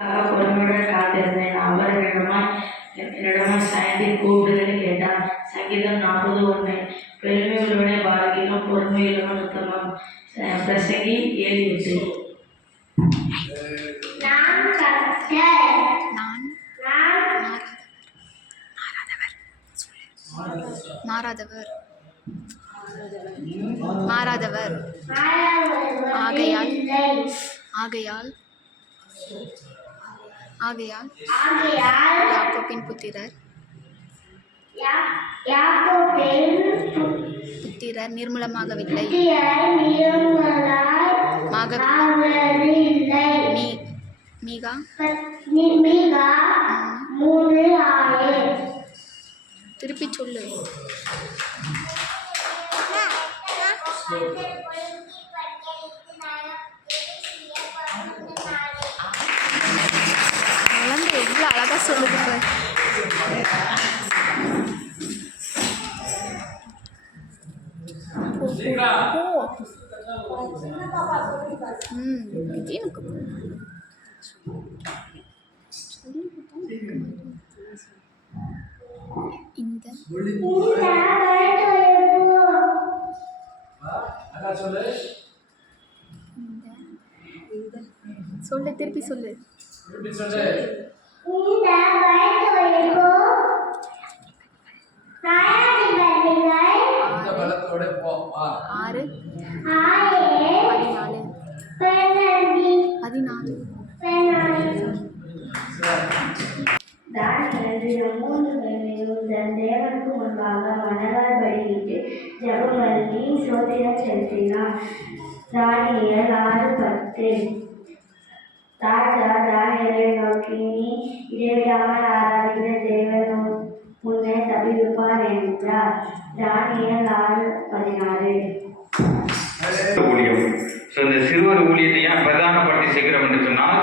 பொறுமையுடன் காத்திருந்தேன். அவர் என்னிடமாய் சாயந்தி கூப்பிடுதலை கேட்டார். சங்கீதம் 40:1. பெருமையுள்ளவனை பார்க்கிலும் பொறுமையுள்ளவன் உத்தமம். பிரசங்கி 7:8. மாறாதவர் ஆகையால் யாக்கோபின் புத்திரர் நிர்மூலமாகவில்லை. மீகா 3:6. திருப்பி சொல்லு. குழந்தை எவ்வளோ அழகா சொல்லுது. சொல்லு, திருப்பி சொல்லு. ஆறு 14. தேவனுக்கு முன்பாக மனதால் பலியிட்டு ஜெபம் பண்ணி சோத்திரம் செலுத்தினார். தானியேல் 6:10. ராஜா தானியேலை நோக்கி, நீ இடைவிடாமல் ஆராதிக்கிற தேவன் உன்னை தப்பிவிப்பார் என்றார். தானியேல் 6:16. இந்த சிறுவர் ஊழியத்தை ஏன் பிரதானப்படுத்தி செய்கிறோம் என்று சொன்னால்,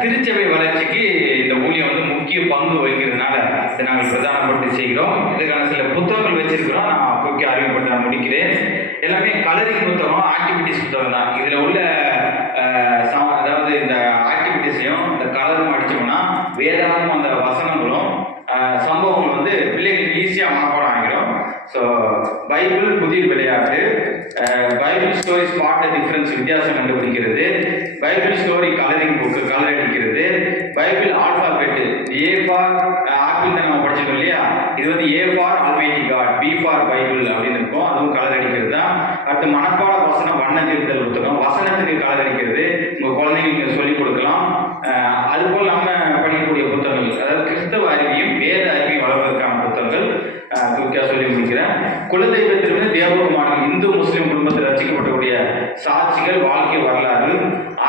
திருச்சபை வளர்ச்சிக்கு இந்த ஊழியம் வந்து முக்கிய பங்கு வகிக்கிறதுனால இதை நாங்கள் பிரதானப்படுத்தி செய்கிறோம். இதுக்கான சில புத்தகங்கள் வச்சிருக்கிறோம். நான் குறுக்கி அறிமுகப்பட்டு நான் முடிக்கிறேன். எல்லாமே கலரிங் புத்தகம், ஆக்டிவிட்டிஸ் புத்தகம் தான். இதில் உள்ள அதாவது இந்த ஆக்டிவிட்டிஸையும் இந்த கலரும் அடிச்சோம்னா வேதாவும் அந்த வசனங்களும் சம்பவங்கள் வந்து பிள்ளைகளுக்கு ஈஸியாக மனப்பாடம் ஆகிடும். ஸோ பைபிள் புதிய விளையாட்டு, பைபிள் ஸ்டோரி ஸ்பாட் டிஃபரன்ஸ் வித்தியாசம் கண்டுபிடிக்கிறது, Bible story colouring book colour அடிக்கிறது, Bible alphabet A for apple தான் நம்ம படிச்சிருக்கோம் இல்லையா, இது வந்து A for almighty God, B for Bible அப்படின்னு இருக்கும், அதுவும் கலர் அடிக்கிறது தான். அடுத்து மனப்பாட வசனம் வண்ண திருத்தல் புத்தகம், வசனத்துக்கு கலர் அடிக்கிறது உங்கள் குழந்தைங்களுக்கு சொல்லிக் கொடுக்கலாம். அதுபோல் நம்ம படிக்கக்கூடிய புத்தகங்கள், அதாவது கிறிஸ்தவ அறிவியும் வேத அறிவியும் வளர்வதற்கான புத்தகங்கள் துர்க்கியா சொல்லி முடிக்கிறேன். குலதெய்வத்திலிருந்து தேவகுமாரன், இந்து முஸ்லிம் குடும்பத்தில் ரசிக்கப்படக்கூடிய சாட்சிகள், வாழ்க்கை வரலாறு,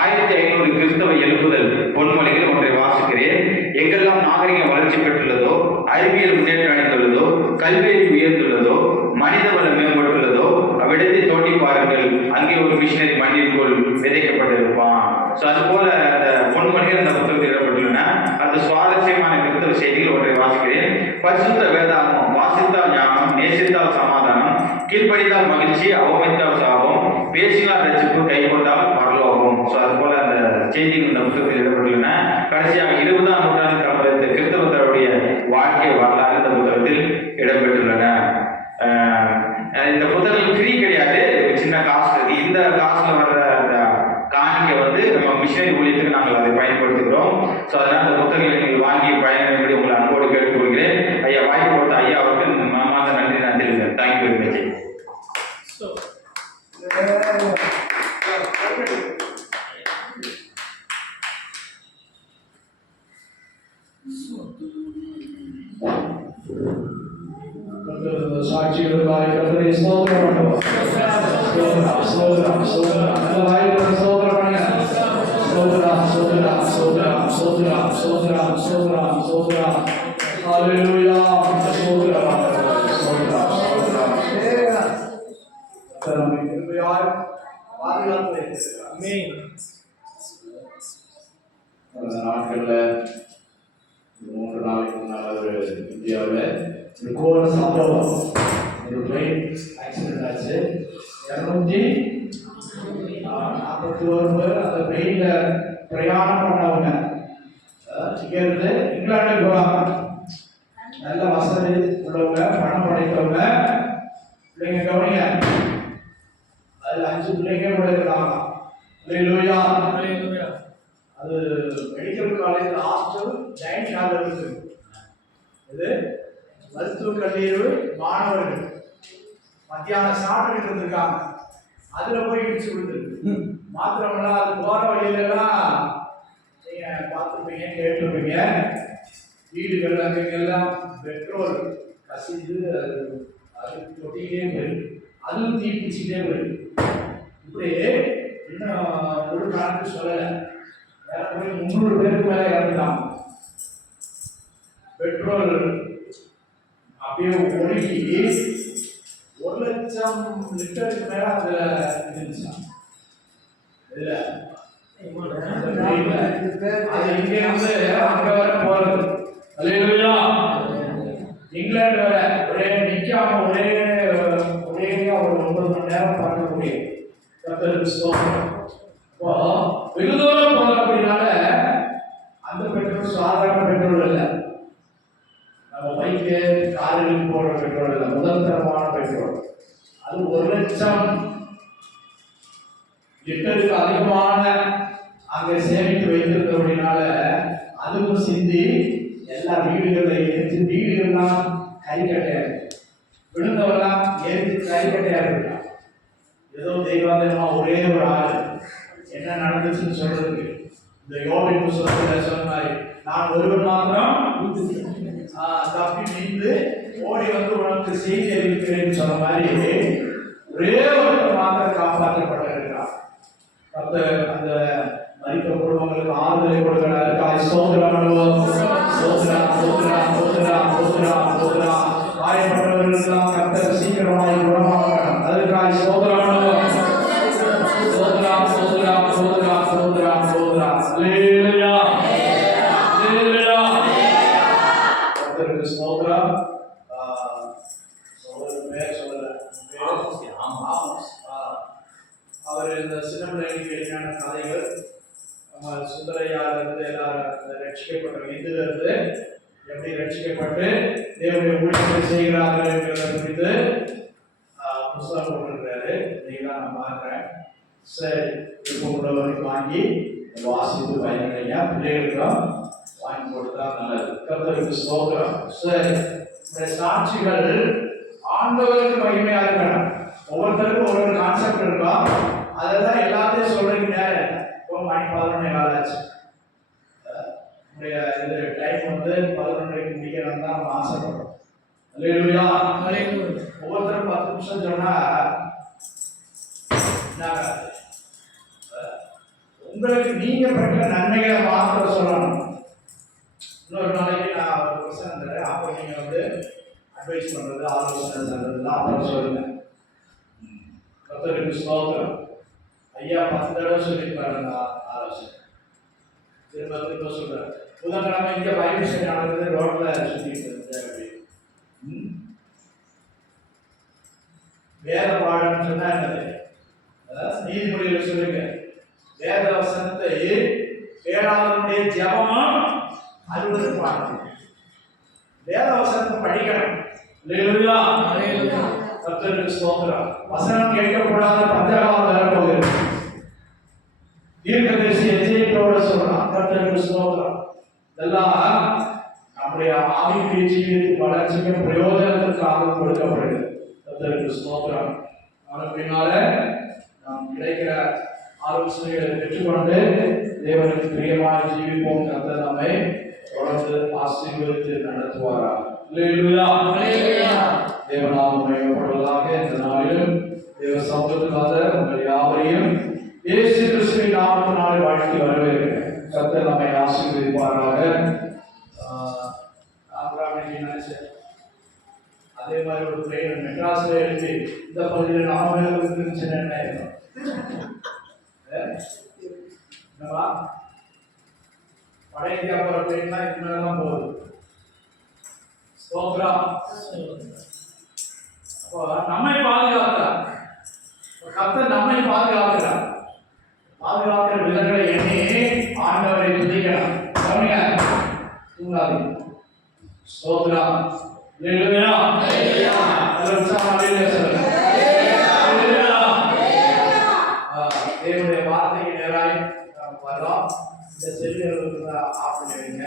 1500 கிறிஸ்தவ எழுப்புதல் பொன்மொழிகள் ஒன்றை வாசிக்கிறேன். எங்கெல்லாம் நாகரிகம் வளர்ச்சி பெற்றுள்ளதோ, அறிவியல் முன்னேற்றம் அடைந்துள்ளதோ, கல்வியை உயர்ந்துள்ளதோ, மனித வளம் மேம்பட்டுள்ளதோ அவ்விடத்தை தோண்டி பாருங்கள், அங்கே ஒரு மிஷினரி மண்ணிற்குள் விதைக்கப்பட்டிருப்பான். ஸோ அது போல அந்த பொன்மொழிகள் அந்த புத்தகத்தில் இடப்பட்டுள்ளன. அந்த சுவாரஸ்யமான கிறிஸ்தவ செய்திகள் ஒன்றை வாசிக்கிறேன். பரிசுத்த வேதாகமம், வாசித்தால் ஞானம், நேசித்தால் சமாதானம், கீழ்ப்படித்தால் மகிழ்ச்சி, அவமதித்தால் சாபம், பேசினால் ரட்சிப்பு, கைகொண்டால் பரலோகம். ஸோ அது போல அந்த செய்திகள் இந்த புத்தகத்தில் இடப்பட்டுள்ளன. கடைசியாக 20ஆம் நூற்றாண்டு தமிழக கிறிஸ்தவர்களுடைய வாழ்க்கை வரலாறு இந்த புத்தகத்தில் இடம்பெற்றுள்ளன. இந்த புத்தகம் ஃப்ரீ கிடையாது, சின்ன காஸ்ட் இருக்கு. இந்த காஸ்ட்ல வர்ற அந்த காணிக்கை வந்து நம்ம மிஷனரி ஊழியத்துக்கு நாங்கள் அதை பயன்படுத்துகிறோம். ஸோ அதனால் அந்த புத்தகங்களை நீங்கள் வாங்கி பயன்படுத்தி உங்களை அன்போடு கேட்டுக்கொள்கிறேன். ஐயா வாய்ப்பு கொடுத்த ஐயா அவருக்கு மாத நன்றி நான் தெரிவிக்கிறேன். Thank you very much. சாட்சிகளுக்காக கர்த்தரை ஸ்தோத்திரம் பண்ணுவோம். ஸ்தோத்திரம் ஸ்தோத்திரம் ஸ்தோத்திரம். அந்த வாயில ஸ்தோத்திரம் பண்ணுங்க. ஸ்தோத்திரம் ஸ்தோத்திரம் ஸ்தோத்திரம் ஸ்தோத்திரம் ஸ்தோத்திரம் ஸ்தோத்திரம் ஸ்தோத்திரம். ஹல்லேலூயா. ஸ்தோத்திரம் ஸ்தோத்திரம் ஸ்தோத்திரம். கர்த்தரை கிருபையால் பாதுகாத்து வைத்திருக்கிறார். ஆமென். அந்த நாட்கள்ல 3 நாளைக்கு முன்னால் ஒரு இந்தியாவில் ஒரு கோர சம்பவம், ஒரு ட்ரெயின் ஆக்சிடென்ட் ஆச்சு. 241 பேர் அந்த ட்ரெயினில் பிரயாணம் பண்ணவங்க இங்கிலாந்துக்கு போவாங்க. நல்ல வசதி உள்ளவங்க, பணம் படைத்தவங்க பிள்ளைங்க கவனிங்க. அது 5 பிள்ளைங்க கூட இருக்கலாம். அல்லேலூயா. அது medical college hostel Jain hall இருக்கு. இது மருத்துவ கல்லூரி மாணவர்கள் மத்தியான சாப்பிட்டு இருந்திருக்காங்க. அதுல போய் இடிச்சு விழுந்துருக்கு. மாத்திரமல்ல அது போற வழியிலலாம் நீங்க பார்த்துருப்பீங்க, கேட்டிருப்பீங்க, வீடுகள் அங்கெல்லாம் பெட்ரோல் கசிந்து அது தொட்டிக்கிட்டே போயிருக்கு. அதுவும் தீ பிடிச்சிக்கிட்டே போயிருக்கு. இப்படி இன்னும் ஒரு கணக்கு சொல்லலை, வேற போய் 300 பேருக்கு மேலே இறந்துட்டாங்க. பெட்ரோல் அப்படியே ஒழுகி 1,00,000 லிட்டருக்கு மேல அதுல இருந்துச்சு. இதுல அது இங்க இருந்து அங்க வர போறது. அல்லேலூயா. இங்கிலாந்து வர ஒரே நிக்காம ஒரே ஒரு 9 மணி நேரம் பார்க்கக்கூடிய கர்த்தருக்கு ஸ்தோத்திரம். இப்போ வெகு தூரம் போற அப்படின்னால அந்த பெட்ரோல் சாதாரண பெட்ரோல் இல்லை. நம்ம பைக்கு கார்களுக்கு போடுற பெட்ரோல் இல்லை, முதல் தரமான பெட்ரோல். அது 1,00,000 லிட்டருக்கு அதிகமான அங்க சேமித்து வைத்திருக்க அப்படின்னால அதுவும் சிந்தி எல்லா வீடுகளில் எரிஞ்சு வீடுகள்லாம் கைக்கட்டையா விழுந்தவெல்லாம் எரிஞ்சு கைக்கட்டையா இருக்கா. ஏதோ தெய்வாதமா ஒரே ஒரு ஆள் என்ன நடந்துச்சுன்னு சொல்றதுக்கு இந்த யோபி புஸ்தகத்தில் சொன்ன மாதிரி நான் ஒருவர் மாத்திரம் தப்பி மீண்டு ஓடி வந்து உனக்கு செய்தி அறிவிக்கிறேன்னு சொன்ன மாதிரி ஒரே ஒருவர் மாத்திரம் காப்பாற்றப்பட்டிருக்கிறார். அந்த மரித்த குடும்பங்களுக்கு ஆறுதலை கொடுக்கிறார். காயப்பட்டவர்களுக்கெல்லாம் கர்த்தர் சீக்கிரமாய் குணமாக்கணும். அதுக்காக சோதரானுவோம். அவர் இந்த சின்னப்பிள்ளைக்கு வெளியான கதைகள் சுந்தரையால இருந்து எல்லாரும் ரட்சிக்கப்பட்ட இந்துல இருந்து எப்படி ரட்சிக்கப்பட்டு தேவனுடைய ஊழியத்தை செய்கிறார்கள் என்கிறத குறித்து புஸ்தகம் போட்டிருக்கிறாரு. இன்னைக்கு தான் நான் பார்க்குறேன். சரி, இப்போ உள்ளவருக்கு வாங்கி வாசித்து பயன்படுங்க. பிள்ளைகளுக்கும் வாங்கி போட்டுதா நல்லது. கர்த்தருக்கு ஸ்தோத்திரம். சரி, இந்த சாட்சிகள் ஆண்டவருக்கு மகிமையாக இருக்கணும். ஒவ்வொருத்தருக்கும் ஒவ்வொரு கான்செப்ட் இருக்கும். அதெல்லாம் எல்லாத்தையும் சொல்றதுக்கு நேரம் இப்போ மணி 11 ஆச்சு. இந்த டைம் வந்து 11 முடிக்கணும் தான் நம்ம ஆசைப்படுறோம். அல்லேலூயா. ஒவ்வொருத்தரும் 10 நிமிஷம் சொன்னா உங்களுக்கு நீங்க பெற்ற நன்மைகளை மாத்திர சொல்லணும். இன்னொரு நாளைக்கு நான் ஒரு பிரச்சனை தரேன். அப்போ நீங்க வந்து அட்வைஸ் பண்றது, ஆலோசனை சொல்றதுலாம் அப்புறம் சொல்லுங்க. கர்த்தருக்கு ஸ்தோத்திரம். ஐயா 10 தடவை சொல்லியிருப்பாரு அந்த ஆலோசனை. திரும்ப சொல்றாரு. புதன்கிழமை இங்க பைபிள் ஸ்டடி நடந்தது, ரோட்ல சுத்திட்டு இருந்தது. வேத பாடம்னு சொன்னா என்னது? நீதிமொழியில சொல்லுங்க, வேத வசனத்தை வேளாளருடைய ஜெபமும் அறுவடை பாடணும். வேத வசனத்தை படிக்கணும். அல்லேலூயா. கர்த்தருக்கு ஸ்தோத்திரம். வசனம் கேட்கக்கூடாத பஞ்சகாலம் வரப்போகுது. தீர்க்கதரிசி எச்சரிக்கையோட சொல்றான். கர்த்தருக்கு ஸ்தோத்திரம். இதெல்லாம் நம்முடைய ஆவிக்குரிய ஜீவியத்தின் வளர்ச்சிக்கும் பிரயோஜனத்திற்காக கொடுக்கப்படுது. கர்த்தருக்கு ஸ்தோத்திரம். அதற்கு பின்னால நாம் கிடைக்கிற ஆலோசனைகளை பெற்றுக்கொண்டு தேவனுக்கு பிரியமாக ஜீவிப்போம். கர்த்தர் நம்மை தொடர்ந்து ஆசீர்வதித்து நடத்துவாரா. அல்லேலூயா. தேவநாமம் மகிமைப்படுவதாக. இந்த நாளிலும் தேவ சமூகத்துக்காக உங்கள் யாவரையும் இயேசு கிறிஸ்துவின் நாமத்தினாலே வாழ்த்தி வரவேற்கிறேன். கர்த்தர் நம்மை ஆசீர்வதிப்பாராக. நினைச்சேன் அதே மாதிரி ஒரு ட்ரெயின் மெட்ராஸ்ல எழுதி இந்த பகுதியில் நாம இருந்துச்சுன்னு என்ன என்னவா வட இந்தியா போற ட்ரெயின் தான் இதுக்கு மேலதான் போகுது. அப்போ நம்மை பாதுகாக்கிறார். கர்த்தர் நம்மை பாதுகாக்கிறார். பாதுகாக்கிற விதங்களை எண்ணி ஆண்டவரை துதிக்கணும். தூங்காதீங்க. ஸ்தோத்திரம். அல்லேலூயா. எல்லாரும் உற்சாகமா அல்லேலூயா சொல்லுங்க. அல்லேலூயா. தேவனுடைய வார்த்தைக்கு நேராய் நாம் வரோம். இந்த செல்லுகளுக்கு ஆஃப் பண்ணி வைங்க,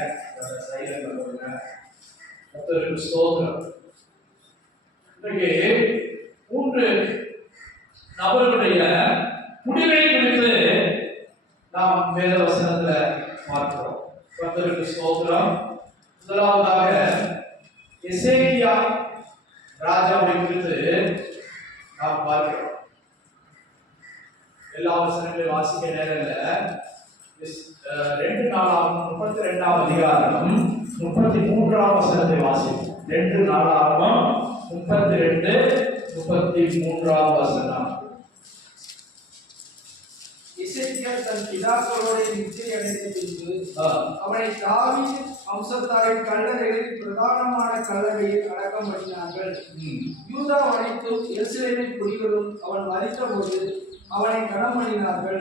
சைலண்ட்ல போடுங்க. கர்த்தருக்கு ஸ்தோத்திரம். இன்றைக்கு 3 நபர்களுடைய முடிவை குறித்து நாம் வேத வசனத்துல பார்க்கிறோம். கர்த்தருக்கு ஸ்தோத்திரம். முதலாவதாக எசேக்கியா ராஜாவை குறித்து நாம் பார்க்கிறோம். எல்லா வசனங்களையும் வாசிக்க நேரம் இல்லை. 2 நாளாகமம் 32ஆம் அதிகாரம் 33ஆம் வசனத்தை வாசிப்போம். 2 நாளாகமம் 32 33ஆம் வசனம். எசேக்கியா தன் பிதாக்களோடு நித்திரை அடைந்த பின்பு அவனை தாவீது வம்சத்தாரின் கல்லறைகளில் பிரதானமான கல்லறையில் அடக்கம் பண்ணினார்கள். யூதா அனைத்தும் எருசலேமின் குடிகளும் அவன் மரித்தபோது அவனை கனம் பண்ணினார்கள்.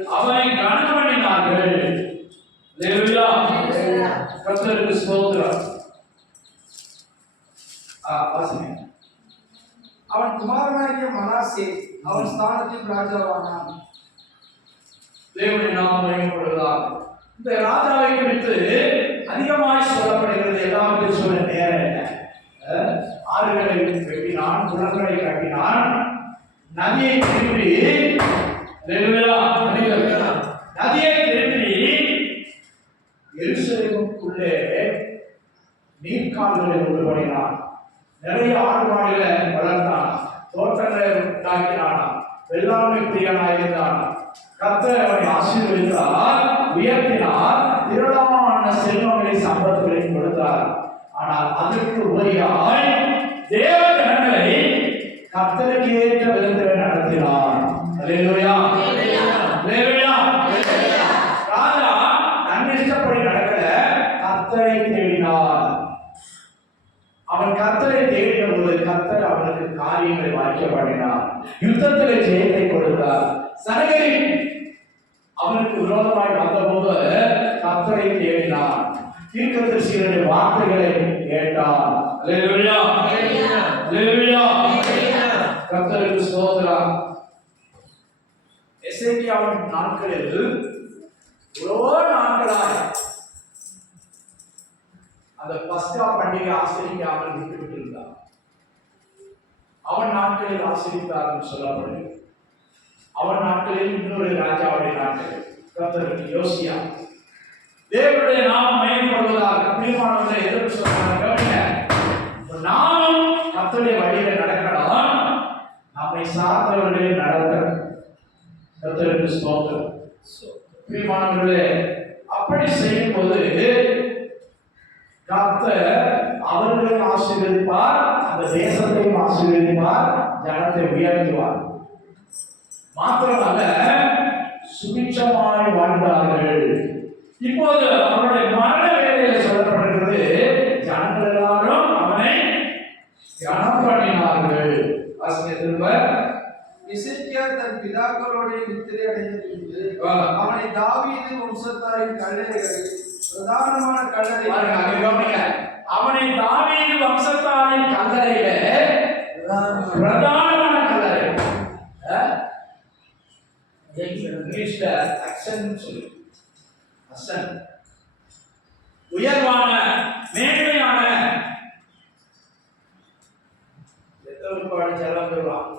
அல்லேலூயா. கர்த்தருக்கு ஸ்தோத்திரம். வாசிங்க. அவன் குமாரனாகிய மனாசே அவன் ஸ்தானத்தில் ராஜாவானான். தேவனுடைய நாமம் மகிமைப்படுவதாக. இந்த ராஜாவை குறித்து அதிகமாய் சொல்லப்படுகிறது. எல்லாவற்றையும் சொல்ல நேரம் இல்லை. ஆறுகளை வெட்டினான், குளங்களை கட்டினான், நதியை திருப்பி நதியை திருப்பி எருசலேமுக்குள்ளே நீர்க்கால்களை உண்டு பண்ணினான். நிறைய ஆடு மாடுகளை வளர்த்தான், தோட்டங்களை உண்டாக்கினான், வெள்ளாண்மை பிரியனாயிருந்தான். கர்த்தர் அவனை ஆசீர்வதித்தார், உயர்த்தினார், திரளான செல்வங்களை சம்பத்துகளை கொடுத்தார். ஆனால் அதற்கு உபரியாய் தேவ ஜனங்களை கர்த்தருக்கு ஏற்ற விதத்தில் நடத்தினார். அல்லேலூயா. அல்லேலூயா. ராஜா தன் இஷ்டப்படி நடக்கல, கர்த்தரை தேடினார். அவன் கர்த்தரை தேடின போது கர்த்தர் அவனுக்கு காரியங்களை வாய்க்கப்படினார், யுத்தத்திலே ஜெயத்தை கொடுத்தார். சனகரிப் அவனுக்கு விரோதமாய் வந்தபோது கர்த்தரை தேடினார், தீர்க்கதரிசிகளுடைய வார்த்தைகளை கேட்டார். அல்லேலூயா. அல்லேலூயா. கர்த்தருக்கு ஸ்தோத்திரம். எசேக்கியாவின் நாட்களில் எவ்வளவோ நாட்களாய் அந்த பஸ்கா பண்டிகை ஆசிரிக்காமல் விட்டு இருந்தார். அவன் நாட்களில் ஆசிரித்தார் சொல்லப்படுகிறது. அவன் நாட்களில் இன்னொரு ராஜாவுடைய நாட்கள் கர்த்தருக்கு யோசியா. தேவனுடைய நாமம் மகிமைப்படுவதாக. பிரியமானவர்களை எதற்கு சொல்றாங்க? நாமும் கர்த்தருடைய வழியில நடக்கலாம், நம்மை சார்ந்தவர்களே நடத்த. கர்த்தருக்கு ஸ்தோத்திரம். பிரியமானவர்களே, அப்படி செய்யும் போது கர்த்தர் அவர்களையும் ஆசீர்வதிப்பார், அந்த தேசத்தையும் ஆசீர்வதிப்பார், ஜனத்தை உயர்த்துவார். மாத்திரமல்ல, சுபிட்சமாய் வாழ்ந்தார்கள். இப்போது அவருடைய மரண வேலையில் சொல்லப்படுகிறது, ஜனங்கள் எல்லாரும் அவனை கனம் பண்ணினார்கள். திரும்ப எசேக்கியா தன் பிதாக்களோடு நித்திரை அடைந்த பின்பு அவனை தாவீது வம்சத்தாரின் கல்லறைகளில் பிரதானமான கல்லறை. அவனை தாவீது வம்சத்தாரின் கல்லறையில பிரதானமான கல்லறை. இங்கிலீஷ்ல அக்சன் சொல்லு. அக்சன் உயர்வான, மேன்மையான. எத்தனை பாடி செலவு தருவான்,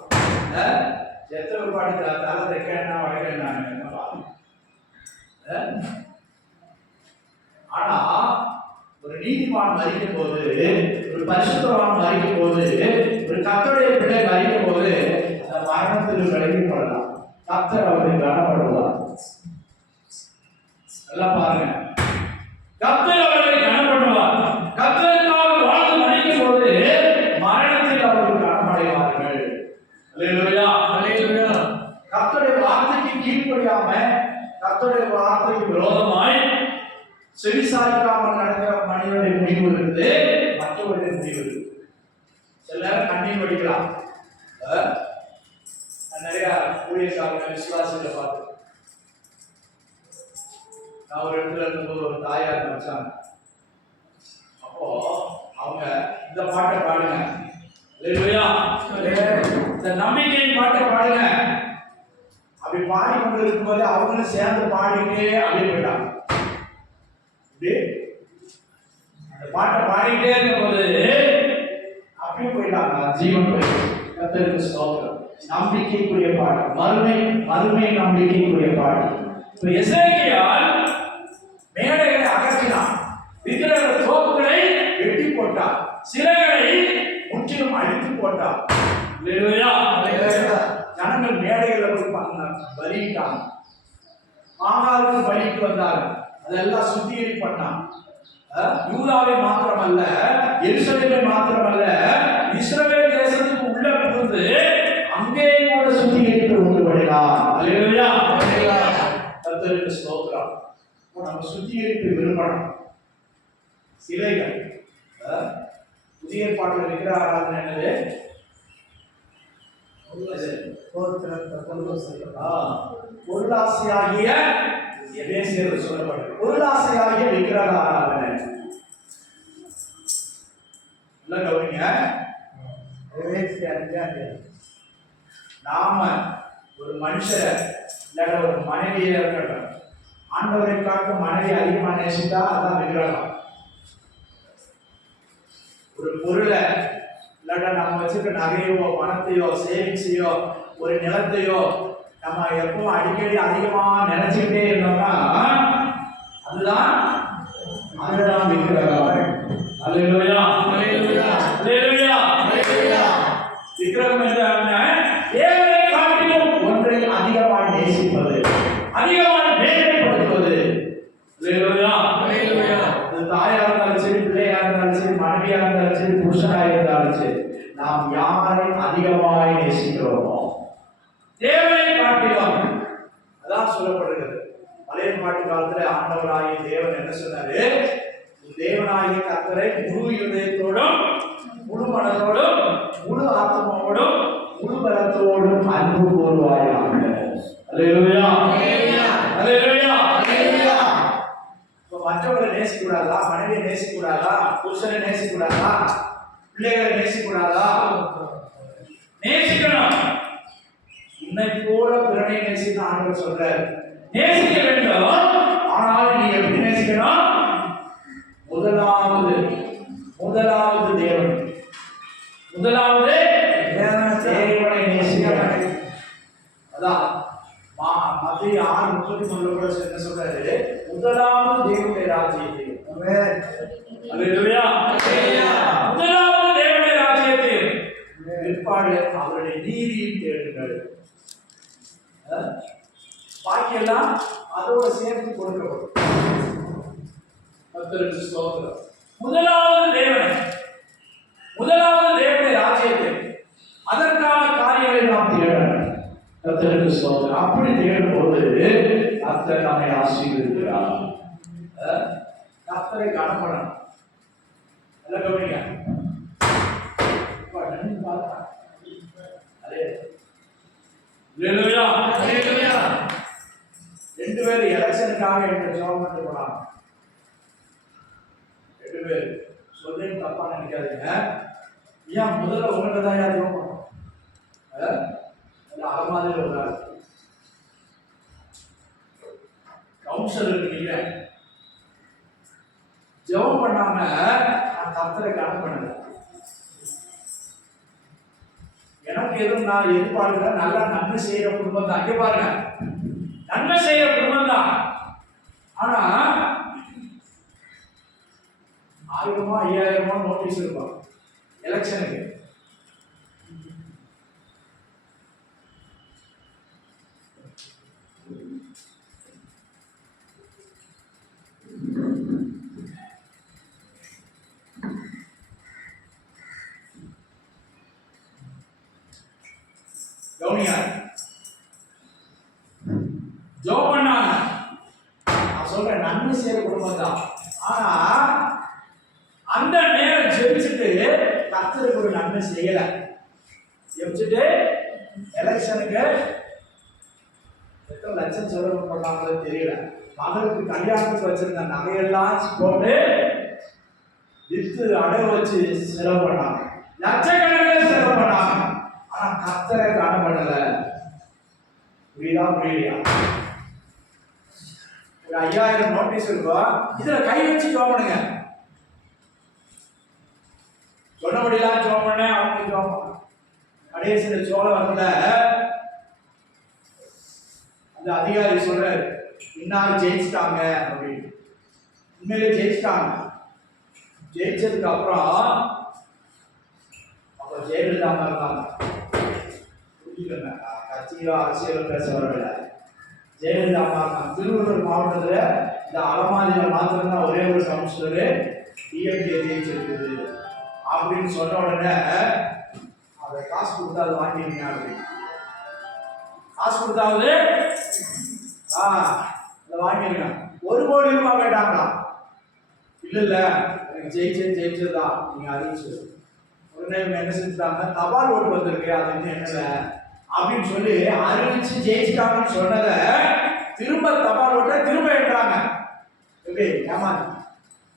எத்தனை பாடி தலை தைக்கன்னா வழக்கன்னா. ஆனா ஒரு நீதிமான் மறிக்கும் போது, ஒரு பரிசுத்தவான் மறிக்கும் போது, ஒரு கர்த்தருடைய பிள்ளை மறிக்கும் போது அந்த மரணத்தில் விலகிப்படலாம். கர்த்தர் அவரை கனப்படுவார். நல்லா பாருங்க, கர்த்தர் அவரை கனப்படுவார். கர்த்தருக்காக வாழ்ந்து மறிக்கும் போது மரணத்தில் அவர்கள் கனமடைவார்கள். அல்லேலூயா. அல்லேலூயா. கர்த்தருடைய வார்த்தைக்கு கீழ்ப்படியாம, கர்த்தருடைய வார்த்தைக்கு விரோதமாய் செவிசாய்க்காமல் நடக்கிற மனிதனுடைய முடிவு இருந்து மற்றவருடைய முடிவு இருக்கு. சில கண்ணீர் வடிக்கலாம். நிறைய ஊழியக்காரங்க விசுவாசிகளை பார்த்து, நான் ஒரு இடத்துல இருக்கும்போது ஒரு தாயார் வச்சாங்க. இந்த பாட்டை பாடுங்க. அல்லேலூயா. இந்த நம்பிக்கையின் பாட்டை பாடுங்க. அப்படி பாடி கொண்டு இருக்கும்போது அவங்களும் சேர்ந்து பாடிட்டே அப்படியே போயிட்டாங்க. அந்த பாட்டை பாடிட்டே இருக்கும்போது அப்படியே போயிட்டாங்க. ஜீவன் போயிட்டு கர்த்தருக்கு ஸ்தோத்திரம். நம்பிக்கைக்குரிய பாட்டு, மறுமை நம்பிக்கைக்குரிய பாட்டு. இப்ப எசேக்கியால் மேடைகளை அகற்றினான், விக்கிரக தோப்புகளை வெட்டி போட்டான், சிலைகளை முற்றிலும் அழித்து போட்டான். ஜனங்கள் மேடைகளை போய் பலியிட்டாங்க, மாகாளுக்கு பலிக்கு வந்தாங்க, அதெல்லாம் சுத்திகரி பண்ணான். யூதாவை மாத்திரமல்ல, எருசலேமை மாத்திரமல்ல, இஸ்ரவேல் தேசத்துக்கு உள்ள புகுந்து அங்கே கூட சுத்திகரித்து உண்டு பண்ணினார். அல்லேலூயா. கர்த்தருக்கு ஸ்தோத்திரம். நம்ம சுத்திகரிப்பு விரும்பணும். சிலைகள் புதிய பாட்டில் இருக்கிற ஆராதனை என்னது? பொருளாசையாகிய எபேசியர் சொல்லப்பட்டது. பொருளாசையாகிய விக்கிரக ஆராதனை. இல்ல கவனிங்க. நாம ஒரு மனுஷரை இல்ல ஒரு மனைவியை இருக்கட்டும், ஆண்டவரை காட்டும் மனைவி அதிகமா நேசித்தா அதான் விக்கிரகம். ஒரு பொருளை இல்லாட்டா நம்ம வச்சிருக்க நகையோ பணத்தையோ சேவிங்ஸையோ ஒரு நிலத்தையோ நம்ம எப்பவும் அடிக்கடி அதிகமா நினைச்சுக்கிட்டே இருந்தோம்னா அதுதான் விக்கிரகம். அல்லேலூயா. அல்லேலூயா. அல்லேலூயா. அல்லேலூயா. விக்கிரகம் என்றால் தேவனை காட்டிலும் ஒன்றை அதிகமாக நேசிப்பது, அதிகமாக மேன்மைப்படுத்துவது. அல்லேலூயா. அல்லேலூயா. அது தாயா இருந்தாலும் சரி, பிள்ளையா இருந்தாலும் சரி, மனைவியா இருந்தாலும் சரி, புருஷனாக இருந்தாலும் சரி, நாம் யாரை அதிகமாக நேசிக்கிறோமோ தேவனை காட்டிலும் அதான் சொல்லப்படுகிறது. பழைய பாட்டு காலத்துல ஆண்டவராகிய தேவன் என்ன சொன்னாரு? தேவனாகிய கர்த்தரை முழு இதயத்தோடும், முழு மனதோடும், முழு ஆத்மாவோடும், முழு பலத்தோடும் அன்பு கூறுவாயாக. அல்லேலூயா. அல்லேலூயா. அல்லேலூயா. இப்ப மற்றவர்களை நேசிக்க கூடாதா? மனைவியை நேசிக்க கூடாதா? புருஷனை நேசிக்க கூடாதா? பிள்ளைகளை நேசிக்க கூடாதா? நேசிக்கணும். உன்னை போல பிறனை நேசிக்க ஆண்டவர் சொல்றார். நேசிக்க வேண்டும். ஆனால் நீ எப்படி நேசிக்கணும்? முதலாவது தேவன், முதலாவது தேவனை நேசிக்கணும். அதான் மத்திய 6:33 கூட என்ன சொல்றாரு? முதலாவது தேவனுடைய ராஜ்யத்தை. அல்லேலூயா. முதலாவது தேவனுடைய ராஜ்யத்தை, பிற்பாடு அவருடைய நீதியும் தேடுங்கள். பாக்கியெல்லாம் அதோட சேர்த்து கொடுக்கப்படும். கர்த்தருக்கு ஸ்தோத்திரம். முதலாவது தேவனுடைய ராஜ்யத்தை, அதற்கான காரியங்களை நாம் தேடணும். கர்த்தருக்கு ஸ்தோத்திரம். அப்படி தேடும் போது கர்த்தர் நம்மை ஆசீர்வதிக்கிறார். கர்த்தரை கனப்படணும். நல்ல கவனிங்க. அல்லேலூயா. அல்லேலூயா. 2 பேர் எலெக்ஷனுக்காக என்ன ஜெபம் பண்ணி போனாங்க. 2 பேர் சொல்றேன், தப்பா நினைக்காதீங்க. ஏன் முதல்ல உங்கள்கிட்ட தான் யார் ஜெபம் பண்ணும்? அகமாதிரி ஒரு ஆள் கவுன்சிலர் நீங்க ஜெபம் பண்ணாம நான் கர்த்தரை கனம் பண்ணல. எனக்கு எதுவும் நான் எதிர்பார்க்கிறேன், நல்லா நன்மை செய்யற குடும்பம் தான். இங்க பாருங்க, நன்மை செய்யற குடும்பம் தான். ஆனா 1000 5000 நோட்டீஸ் இருக்கும் எலெக்ஷனுக்கு. கவுனியா ஜோப் பண்ணாங்க. நான் சொல்றேன், நன்மை செய்யற குடும்பம் தான். ஆனா அந்த நேரம் ஜெபிச்சுட்டு கர்த்தருக்கு ஒரு நன்மை செய்யல. ஜெபிச்சுட்டு எலெக்ஷனுக்கு எத்தனை லட்சம் செலவு பண்ணாங்களோ தெரியல. மகளுக்கு கல்யாணத்துக்கு வச்சிருந்த நகையெல்லாம் போட்டு வித்து அடகு வச்சு செலவு பண்ணாங்க, லட்சக்கணக்கில் செலவு பண்ணாங்க. ஆனா கர்த்தரை காண பண்ணல. புரியுதா புரியலையா? ஒரு 5000 நோட்டீஸ் இருக்கும், இதுல கை வச்சு ஜோம் பண்ணுங்க. சொன்னபடியெல்லாம் ஜோம் பண்ண அவங்க ஜோம் பண்ண கடைசியில் சோழ வரல. அந்த அதிகாரி சொல்றாரு, இன்னார் ஜெயிச்சிட்டாங்க அப்படின்னு. உண்மையிலே ஜெயிச்சிட்டாங்க. ஜெயிச்சதுக்கு அப்புறம் அப்ப ஜெயலலிதா இருந்தாங்க. புரிஞ்சுக்கங்க, கட்சியோ அரசியலோ பேச வரல. ஜெயலலிதா இருந்தாங்க. திருவள்ளூர் மாவட்டத்துல இந்த அலமாதியில மாத்திரம்தான் ஒரே ஒரு கவுன்சிலரு டிஎம்கே ஜெயிச்சிருக்குது அப்படின்னு சொன்ன உடனே அதை காசு கொடுத்தா அது வாங்கிருங்க அப்படின்னு. காசு கொடுத்தாவது அதை வாங்கிருங்க. 1 கோடி ரூபாய் கேட்டாங்களா? இல்ல எனக்கு ஜெயிச்சதுதான் நீங்க அறிவிச்சு. உடனே என்ன செஞ்சுட்டாங்க, தபால் ஓட்டு வந்திருக்கு, அது இன்னும் என்னல அப்படின்னு சொல்லி அறிவிச்சு ஜெயிச்சிட்டாங்கன்னு சொன்னதை திரும்ப தபால் ஓட்ட திரும்ப என்றாங்க. எப்படி ஏமா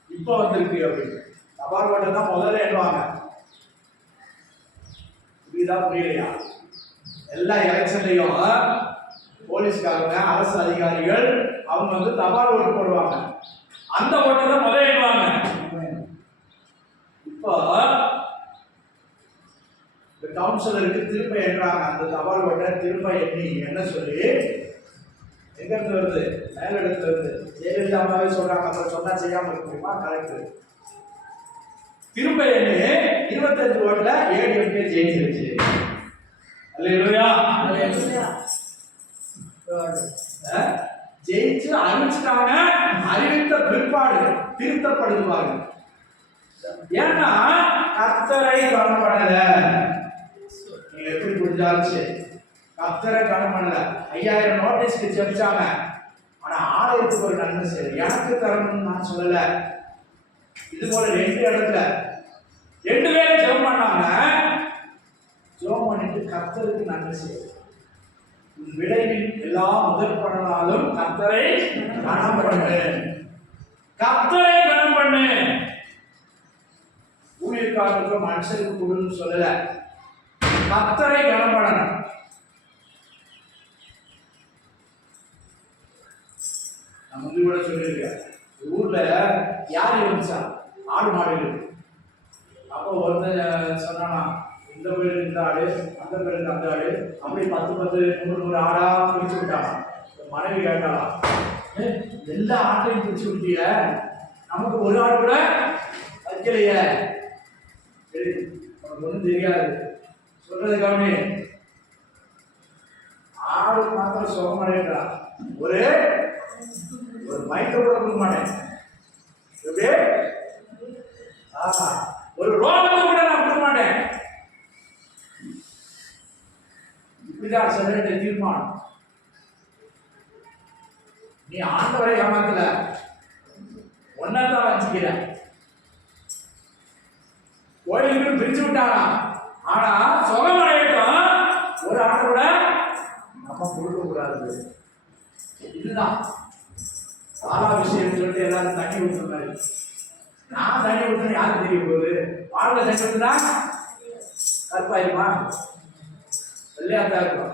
இப்ப வந்திருக்கு அப்படின்னு. தபால் ஓட்டை தான் முதல்ல எண்ணுவாங்க. புரியுதா புரியலையா? எல்லா எலெக்ஷன்லையும் போலீஸ்காரங்க அரசு அதிகாரிகள் அவங்க வந்து தபால் ஓட்டு போடுவாங்க. அந்த ஓட்டை தான் முதல்ல எண்ணுவாங்க. இப்போ இந்த கவுன்சிலருக்கு திரும்ப எண்ணுறாங்க. அந்த தபால் ஓட்டை திரும்ப எண்ணி என்ன சொல்லி எங்க இருந்து வருது? மேலிடத்துல இருந்து. ஜெயலலிதாவே சொல்றாங்க, அப்புறம் சொன்னா செய்யாம இருக்க முடியுமா? கரெக்ட். திரும்ப எண்ணி 25 ஓட்டுல ஏடிஎம்கே ஜெயிச்சிருச்சு. அல்லேலூயா. ஜெயிச்சு அறிவிச்சுட்டாங்க. அறிவித்த பிற்பாடு திருத்தப்படுவாங்க. ஏன்னா கர்த்தரை கனம் பண்ணல. நீங்க எப்படி புரிஞ்சாச்சு? கர்த்தரை கனம் பண்ணல. 5000 நோட்டீஸ்க்கு ஜெபிச்சாங்க. ஆனா ஆலயத்துக்கு ஒரு நன்மை செய்யல. எனக்கு தரணும்னு நான் சொல்லல. இது போல 2 இடத்துல 2 பேரும் ஜெபம் பண்ணாங்க. ஜெபம் பண்ணிட்டு கர்த்தருக்கு நன்மை செய்ய. விளைவின் எல்லா முதல் பண்ணனாலும் கர்த்தரை கனம் பண்ணு. கர்த்தரை கனம் பண்ணு. ஊழியக்காரருக்கு மனுஷருக்கு கொடுன்னு சொல்லல. கர்த்தரை கனம் பண்ணணும். நான் முந்தி கூட சொல்லியிருக்கேன். ஊர்ல யார் இருந்துச்சா? ஆடு மாடு இருக்கு. அப்போ ஒருத்தர் சொன்னானா, இந்த பேருக்கு இந்த ஆடு, அந்த பேருக்கு அந்த ஆடு, அப்படி 10 100 ஆடா பிரிச்சு விட்டானா. மனைவி கேட்டாளா, எல்லா ஆட்டையும் பிரிச்சு விட்டிய, நமக்கு ஒரு ஆடு கூட வைக்கலையே. சரி, உனக்கு ஒன்றும் தெரியாது. சொல்றது கவனி. ஆடு மாத்திரம் சுகமடைன்றா, ஒரு மைக்க கூட கொடுக்க மாட்டேன். எப்படி? ஒரு ரோகத்தை கூட நான் கொடுக்க மாட்டேன். இப்படிதான் சொல்ல தீர்மானம். நீ ஆண்டவரை ஏமாத்தல, ஒன்னதான் வச்சுக்கிற. கோயிலுக்கு பிரிச்சு விட்டானா, ஆனா சுகமடையட்டும் ஒரு ஆட்டை கூட நம்ம கொடுக்க கூடாது. இதுதான் சாலா விஷயம் சொல்லிட்டு எல்லாரும் தண்ணி ஊற்றுறாரு. நான் தண்ணி ஊற்றுன்னு யாருக்கு தெரிய போகுது? வாழ்க்கை தண்ணி ஊற்றுனா கற்பாயிருமா? வெள்ளையாத்தான் இருக்கும்.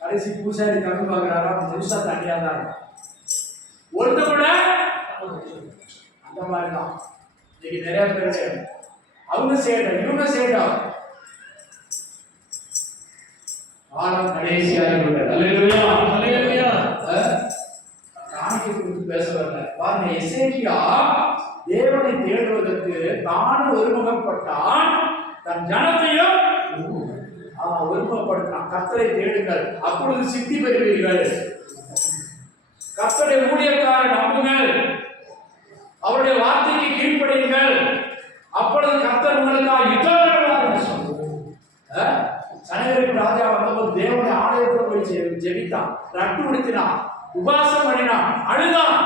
கடைசி பூசாரி கம்மி பார்க்குறாரா, முழுசா தண்ணியா தான் இருக்கும். ஒருத்த கூட அந்த மாதிரி தான். இன்னைக்கு நிறைய பேர் அவங்க செய்யட்டும், இவங்க செய்யட்டும். காலம் கடைசியாக காணிக்கை குறித்து பேச வரல. பாருங்க, எசேக்கியா தேவனை தேடுவதற்கு தானும் ஒருமுகப்பட்டான், தன் ஜனத்தையும் ஒருமுகப்படுத்தினான். கர்த்தரை தேடுங்கள், அப்பொழுது சித்தி பெறுவீர்கள். கர்த்தருடைய ஊழியக்காரை நம்புங்கள், அவருடைய வார்த்தைக்கு கீழ்ப்படியுங்கள், அப்பொழுது கர்த்தர் உங்களுக்காக யுத்தம் நடத்துவார். சனகரிப்பு ராஜா வந்தபோது தேவனுடைய ஆலயத்தை போய் ஜெபித்தான், ரட்டு உடுத்தினான், உபாசம் பண்ணினான், அழுதான்.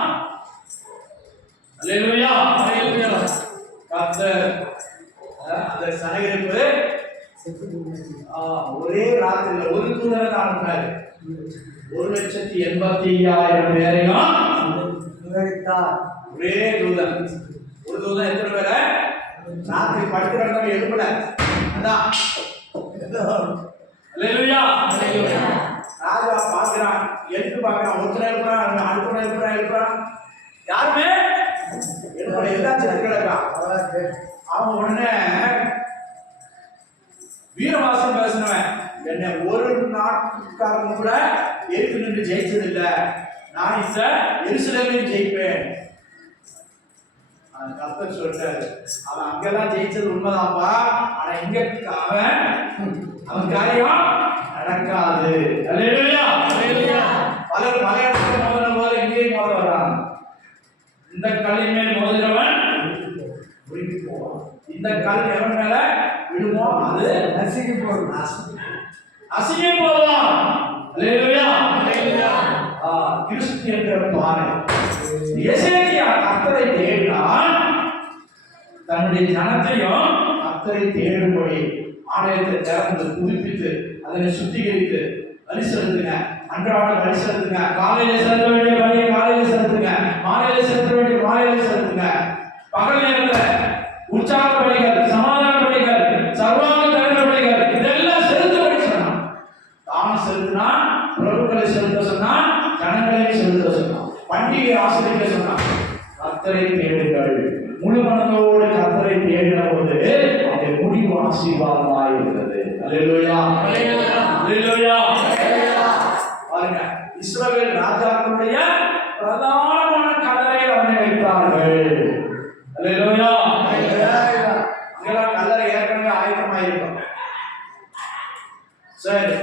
அல்லேலூயா, அல்லேலூயா. கர்த்தர் அந்த சனகரிப்பு ஒரே ராத்திரில ஒரு தூதரை தான் அனுப்பினாரு. 1,85,000 பேரையும் ஒரே தூதன். ஒரு தூதன் எத்தனை பேரை? படுத்து கிடந்தவங்க எழுப்பல. அதான் அல்லேலூயா. ராஜா பார்க்கிறான், எழுப்பி பார்க்கிறான், ஒருத்தனை எழுப்புறான், அடுத்தவனை எழுப்புறான், யாருமே எழுப்பல, எல்லாம் செத்து கிடக்கான். அவன் உடனே வீரவாசம் பேசினவன், என்னை ஒரு நாட்டுக்காரன் கூட ஏற்று நின்று ஜெயிச்சது இல்லை, நான் இந்த எருசலேமையும் ஜெயிப்பேன். கர்த்தர் சொல்றாரு, அவன் அங்கெல்லாம் ஜெயிச்சது உண்மைதான்ப்பா, ஆனா இங்க அவன் காரியம் நடக்காது. அல்லேலூயா. பலர் பல இடத்துல மோதின போல இங்கேயும் மோத வர்றாங்க. இந்த கல்லின் மேல் மோதினவன் உருகி போவான். இந்த கல் எவன் மேல விடுமோ அது நசுங்கி போகும், நசுங்கி போவான். அல்லேலூயா. கிறிஸ்தியன்ற பாறை எசேக்கியா கர்த்தரை தேடினான், தன்னுடைய ஜனத்தையும் கர்த்தரை தேடும்படி ஆலயத்தை திறந்து புதுப்பித்து அதனை சுத்திகரித்து வழி செலுத்துங்க. அன்றாட வழி செலுத்துங்க. காலையில செலுத்த வேண்டிய வழியை காலையில செலுத்துங்க, மாலையில செலுத்த வேண்டிய மாலையில செலுத்துங்க. பகல் நேரத்துல உற்சாக பலிகள், சமாதான பலிகள், சர்வாங்க தகன பலிகள் இதெல்லாம் செலுத்தபடி சொன்னான். தானம் செலுத்தினா, பிரபுக்களை செலுத்த சொன்னான், ஜனங்களை செலுத்த சொன்னான், பண்டிகை ஆசிரியர் சொன்னான். கர்த்தரை தேடுங்கள். முழு மனதோடு கர்த்தரை தேடின போது அந்த முடிவு ஆசீர்வாதமாக இருந்தது. அல்லேலூயா. அல்லேலூயா. பாருங்க, இஸ்ரவேல் ராஜாக்களுடைய பிரதானமான கல்லறை அவனை வைத்தார்கள். அல்லேலூயா. அங்கெல்லாம் கல்லறை ஏற்கனவே ஆயத்தமாயிருக்கும். சரி,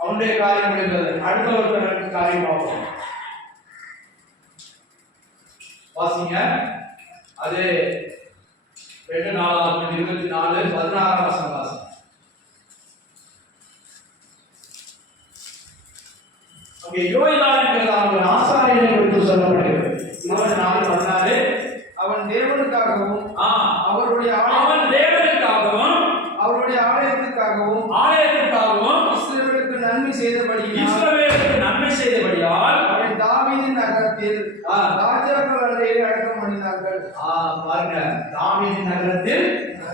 அவனுடைய காரியம் முடிந்தது. அடுத்த ஒருத்தருக்கு காரியம் பார்ப்போம். வாசிங்க. அது 2:24-16 வசனம் வாசிங்க. அங்கே யோய்தா என்கிறதான ஒரு ஆசாரியனை குறித்து சொல்லப்படுகிறது. 24:16 அவன் தேவனுக்காகவும் அவருடைய ஆலயத்துக்காகவும் இஸ்ரவேலுக்கு நன்மை செய்தபடியால் அவன் தாவீதின் நகரத்தில் ராஜாக்கள் அறையில் அடக்கம் பண்ணினார்கள். பாருங்க, தாவீதின் நகரத்தில்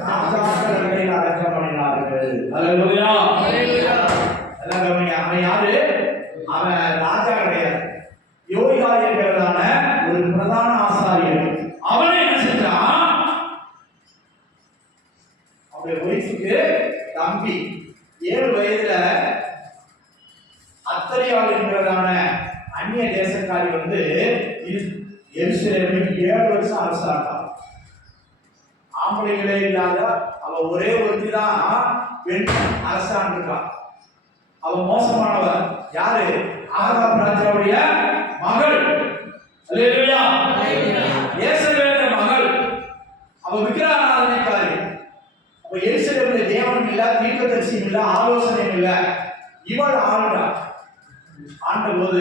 ராஜாக்கள் அறையில் அடக்கம் பண்ணினார்கள். அல்லேலூயா. எல்லாம் கவனிங்க. அவன் யாரு? அவன் ராஜா கிடையாது, யோய்தா என்கிறதான ஒரு பிரதான ஆசாரியர். அவனை என்ன செஞ்சான்? அவருடைய ஒய்ஃபுக்கு தம்பி 7 வயதுல அத்தரியாள் என்கிறதான அந்நிய தேசக்காரி வந்து எருசலேமில் 7 வருஷம் அரசாண்டான். ஆம்பளைகளே இல்லாத அவ ஒரே ஒருத்தி தான் பெண் அரசாண்டிருக்கான். அவ மோசமானவர். யாரு? ஆகாப் ராஜாவுடைய மகள். அல்லேலூயா. இயேசுவின் மகள். அவ விக்கிரகாராதனைக்காரி. அப்ப எருசலேமில் தேவனும் இல்ல, தீர்க்கதரிசியும் இல்ல, ஆலோசனையும் இல்ல. இவள் ஆளுகிறார். ஆண்டபோது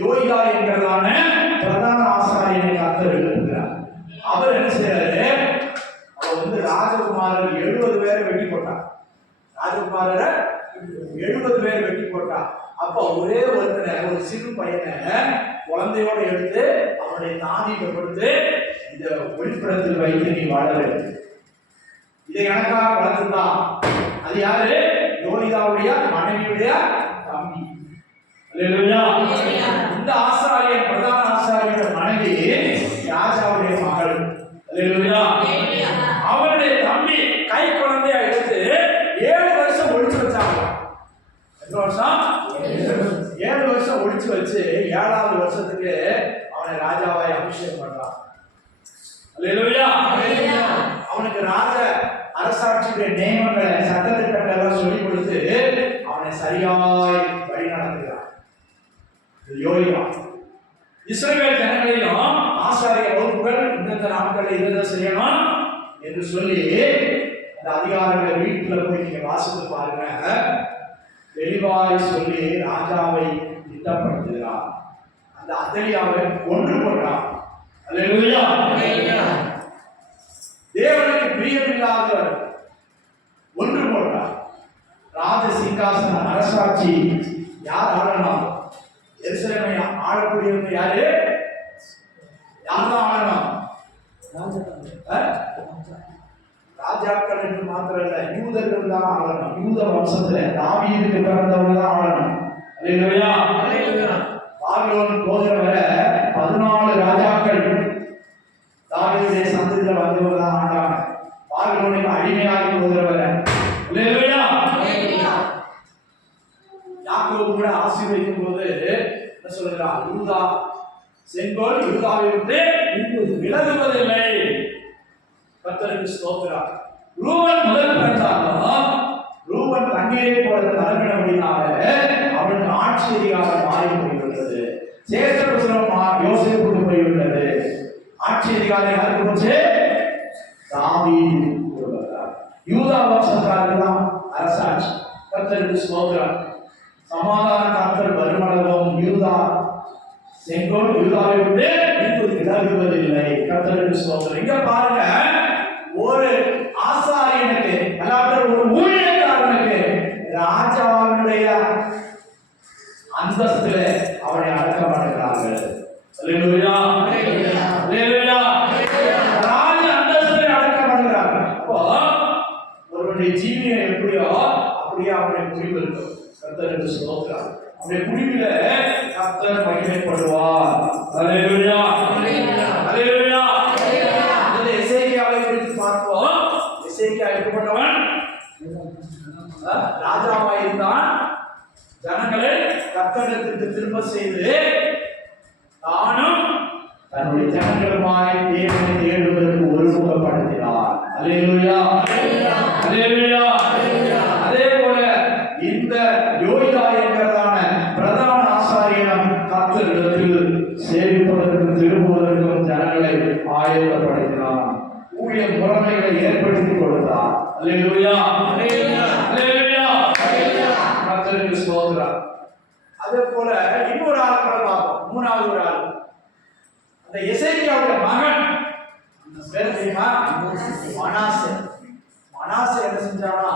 யோய்தா என்கிறதான பிரதான ஆசாரியனை கர்த்தர் எழுப்புகிறார். அவர் என்ன செய்யறாரு? அவர் வந்து ராஜகுமாரர் 70 பேரை வெட்டி போட்டார். ராஜகுமாரரை 70 பேர் வெட்டி போட்டார். அப்ப ஒரே ஒருத்தனை, ஒரு சிறு பையனை குழந்தையோட எடுத்து அவனுடைய தாதியை கொடுத்து இந்த ஒளிப்படத்தில் வைத்து நீ வளரு, இதை எனக்காக வளர்த்துதான். அது யாரு? யோய்தாவுடைய மனைவியுடைய தம்பி. அல்லேலூயா. இந்த ஆசாரியர், பிரதான ஆசாரியர் மனைவி ராஜாவுடைய மகள். அல்லேலூயா. அவருடைய தம்பி கை குழந்தையா எடுத்து 7 வருஷம் ஒழிச்சு வச்சாங்க. எத்தனை வருஷம்? 7 வருஷம் ஒழிச்சு வச்சு 7வது வருஷத்துக்கு அவனை ராஜாவாய் அபிஷேகம் பண்றான். அல்லேலூயா. அவனுக்கு ராஜ அரசாட்சியுடைய நியமங்களை, சட்டத்திட்டங்களை எல்லாம் சொல்லிக் கொடுத்து அவனை சரியாய் வழி நடத்துகிறான். யோய்தா. இஸ்ரவேல் ஜனங்களிலும் ஆசாரிய வகுப்புகள் இந்த நாட்களில் இதை செய்யணும் என்று சொல்லி அந்த அதிகாரிகளை வீட்டுல போய் நீங்க வாசித்து பாருங்க. தெளிவாய் சொல்லி ராஜாவை திட்டப்படுத்துகிறார். அந்த அத்தலியாவை கொன்று போடுறான். அல்லேலூயா. தேவனுக்கு பிரியமில்லாதவர் ஒன்று போட்டார். ராஜ சிங்காசன அரசாட்சி யார் ஆளணும்? எருசலேமை ஆளக்கூடியவங்க யாரு? யார் தான் ஆளணும்? ராஜாக்கள் என்று மாத்திரம் இல்ல, யூதர்கள் தான் ஆளணும். யூத வம்சத்துல தாவீதுக்கு பிறந்தவங்க தான் ஆளணும். அல்லேலூயா. பாபிலோன் போகிற வரை 14 ராஜாக்கள் தாவீதுடைய சந்ததியில வந்தவங்க தான் ஆண்டாங்க. பாபிலோனுக்கு அடிமையாகி போகிற வரை. அல்லேலூயா. யாக்கோபு கூட ஆசீர்வதிக்கும் போது என்ன சொல்றார்? யூதா செங்கோல் யூதாவை விட்டு விலகுவதில்லை. கர்த்தருக்கு ஸ்தோத்திரம். ரூபன் முதல் பிறந்தாலும் ரூபன் தண்ணீரை போல தலைமையினால அவனுக்கு ஆட்சி அதிகாரம் மாறி போய்விட்டது. சேஷபுத்திரம் யோசேப்புக்கு போய்விட்டது. ஆட்சி அதிகாரம் யாருக்கு போச்சு? தாவீது. யூதா வம்சத்தாருக்கு தான் அரசாட்சி. கர்த்தருக்கு ஸ்தோத்திரம். சமாதான காத்தல் வருமளவும் யூதா செங்கோல் யூதாவை விட்டு விலகுவதில்லை. கர்த்தருக்கு ஸ்தோத்திரம். இங்க பாருங்க, ஒரு ஆசாரியனுக்கு அல்லாத ஒரு ஊழியக்காரனுக்கு ராஜாவினுடைய அந்தஸ்துல அவனை அடக்கம் பண்ணுகிறார்கள். அல்லேலூயா. அல்லேலூயா. ராஜ அந்தஸ்துல அடக்கம் பண்ணுகிறார்கள். அப்போ ஒருவனுடைய ஜீவியம் எப்படியோ அப்படியே அவனுடைய முடிவு இருக்கும். கர்த்தருக்கு ஸ்தோத்திரம். அவருடைய முடிவில கர்த்தர் மகிமைப்படுவார். அல்லேலூயா. அல்லேலூயா. அந்த எசேக்கியாவை குறித்து பார்ப்போம். எசேக்கியா எப்படிப்பட்டவன்? ராஜாவாய் இருந்தான். ஜனங்களை கர்த்தரிடத்திற்கு திரும்ப செய்து தானும் தன்னுடைய ஜனங்களுமாய் தேவனை தேடுவதற்கு ஒருமுகப்படுத்தினார். அல்லேலூயா. அல்லேலூயா. அதே போல இந்த யோய்தா என்கிறதான பிரதான ஆசாரியனம் கர்த்தரிடத்தில் சேவிப்பதற்கும் திரும்புவதற்கும் ஜனங்களை ஆயத்தப்படுத்தினார். ஊழிய முறைமைகளை ஏற்படுத்தி கொடுத்தார். அல்லேலூயா. அல்லேலூயா. கர்த்தருக்கு ஸ்தோத்திரம். அதே போல இன்னொரு ஆள் பார்ப்போம். மூணாவது ஒரு ஆள், அந்த எசேக்கியாவுடைய மகன், பேர் தெரியுமா? மனாசே. மனாசே என்ன செஞ்சானா,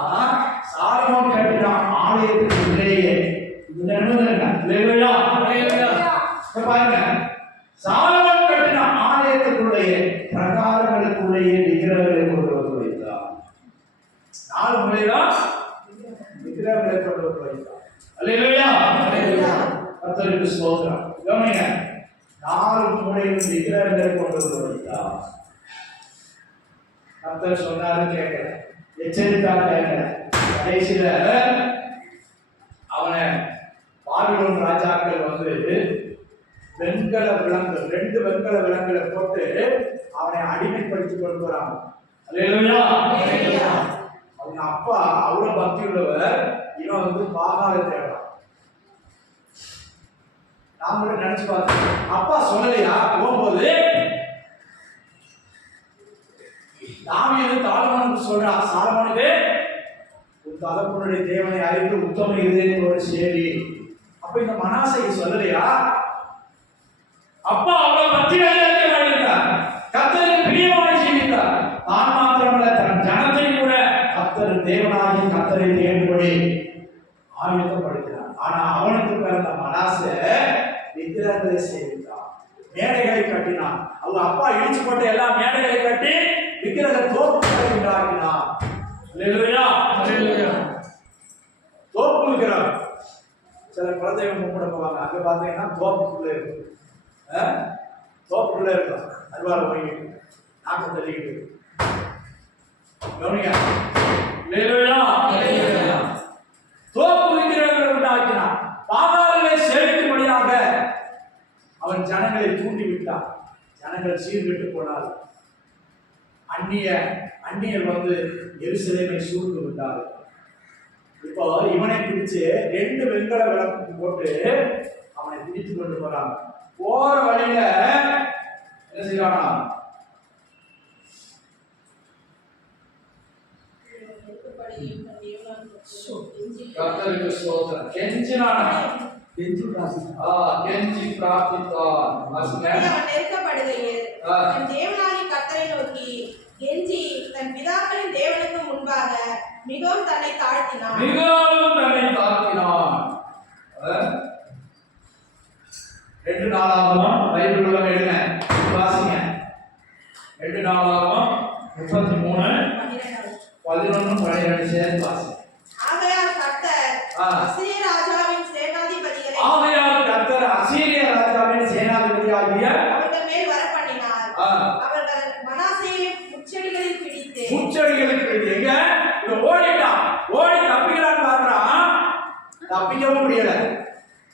சாலமோன் கட்டின ஆலயத்துக்கு உள்ளேயே பாருங்க, சாலமோன் கட்டின ஆலயத்துக்குள்ளேயே பிரகாரங்களுக்குள்ளேயே விக்கிரகங்களை கொண்டு வந்து வைத்தார். 4 முறைதான் விக்கிரகங்களை கொண்டு வந்து வைத்தார். அல்லேலூயா. கர்த்தருக்கு ஸ்தோத்திரம். கவனிங்க, 4 மூலையிலும் விக்கிரகங்களை கொண்டு வந்து வைத்தார். கர்த்தர் சொன்னாரு கேட்கல, எச்சரித்தாரு கேட்கல. கடைசியில அவனை பாபிலோன் ராஜாக்கள் வந்து வெண்கல விலங்கு, 2 வெண்கல விலங்குகளை போட்டு அவனை அடிமைப்படுத்தி கொண்டு வராங்க. அல்லேலூயா. அவங்க அப்பா அவ்வளவு பக்தி உள்ளவர். இவன் வந்து பாகாலை தேடுறான். நான் கூட நினைச்சு பார்த்தேன், அப்பா சொல்லலையா போகும்போது தாவீது சாலமோனுக்கு சொல்றான், சாலமோனுக்கு உன் தகப்பனுடைய தேவனை அறிந்து உத்தம இதயத்தோடு சேரி. அப்ப இந்த மனாசைக்கு சொல்லலையா? அப்பா அவ்வளவு பக்தியாக இருந்தார், கர்த்தருக்கு பிரியமாய் ஜீவித்தார். தான் மாத்திரமல்ல, தன் ஜனத்தை கூட கர்த்தர் தேவனாகி கர்த்தரை தேடும்படி ஆயத்தப்படுத்தினார். ஆனா அவனுக்கு பிறந்த மனாசே விக்கிரகங்களை சேவித்தான், மேடைகளை கட்டினான். அவங்க அப்பா இடிச்சு போட்ட எல்லா மேடைகளை கட்டி விக்கிரக தோப்புகளை உண்டாக்கினார். அல்லேலூயா. அல்லேலூயா. தோப்பு விக்கிரகம். சில குழந்தைகள் கும்பிட போவாங்க, அங்க பாத்தீங்கன்னா தோப்புக்குள்ள இருக்கும். தோப்புக்குள்ள இருக்கும், அருவாள் போய்கிட்டு நாக்கு தள்ளிக்கிட்டு. கவனிங்க. அல்லேலூயா. அல்லேலூயா. தோப்பு விக்கிரகங்களை உண்டாக்கினான். பாதாளங்களை செலுத்தும்படியாக அவன் ஜனங்களை தூண்டி விட்டான். ஜனங்கள் சீர்கெட்டு போனார். அந்நியர் வந்து எருசலேமை சூழ்ந்து விட்டார். இப்போ இவனை பிடிச்சு 2 வெண்கல விளக்கு போட்டு அவனை பிடித்து கொண்டு போறாங்க. போற வழியில என்ன செய்வானா, கர்த்தருக்கு ஸ்தோத்திரம், கெஞ்சினானா, கெஞ்சி பிரார்த்தித்தான். நெருக்கப்படுகையில் தன் தேவனாகிய கர்த்தரை நோக்கி கெஞ்சி தன் பிதாக்களின் தேவனுக்கு முன்பாக மிகவும் தன்னை தாழ்த்தினான். ரெண்டு நாளாகவும் பைபிள் உள்ள எடுங்க வாசிங்க. 2 நாளாகவும் 33 சேர்ந்து வாசி. ஆகையால் கர்த்தர் ஆ. அசீரிய ராஜாவின் சேனாதிபதிகளை ஆகையால் கர்த்தர் அசீரிய ராஜாவின் சேனாதிபதியாகிய அவர்கள் மேல் வரப்பண்ணினார். ஆ. அவர்கள் மனாசேயை முச்செடிகளில் பிடித்து முச்செடிகளுக்கு எங்க இவன் ஓடிட்டான். ஓடி தப்பிக்கலான்னு பார்க்கறான், தப்பிக்கவும் முடியல.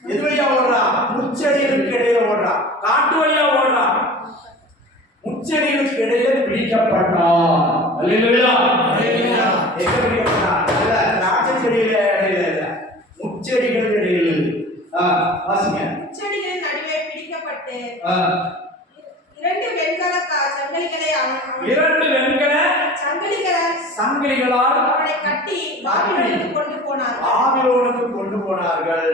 எது வழியா ஓடுறான்? முச்செடிகளுக்கு இடையில ஓடுறான், காட்டு வழியா ஓடுறான். முச்செடிகளுக்கு இடையில பிடிக்கப்பட்டான். அல்லேலூயா. எங்க பிடிக்கப்பட்டான்? அல்ல, திராட்சை செடியில இடையில இல்ல, முச்செடிகள் இடையில. வாசிங்க. முச்செடிகளின் நடுவே பிடிக்கப்பட்டு ஆ. இரண்டு வெண்கல சங்கிலிகளை இரண்டு வெண்கல சங்கிலிகளால் அவனை கட்டி பாபிலோனுக்கு கொண்டு போனார்கள். பாபிலோனுக்கு கொண்டு போனார்கள்.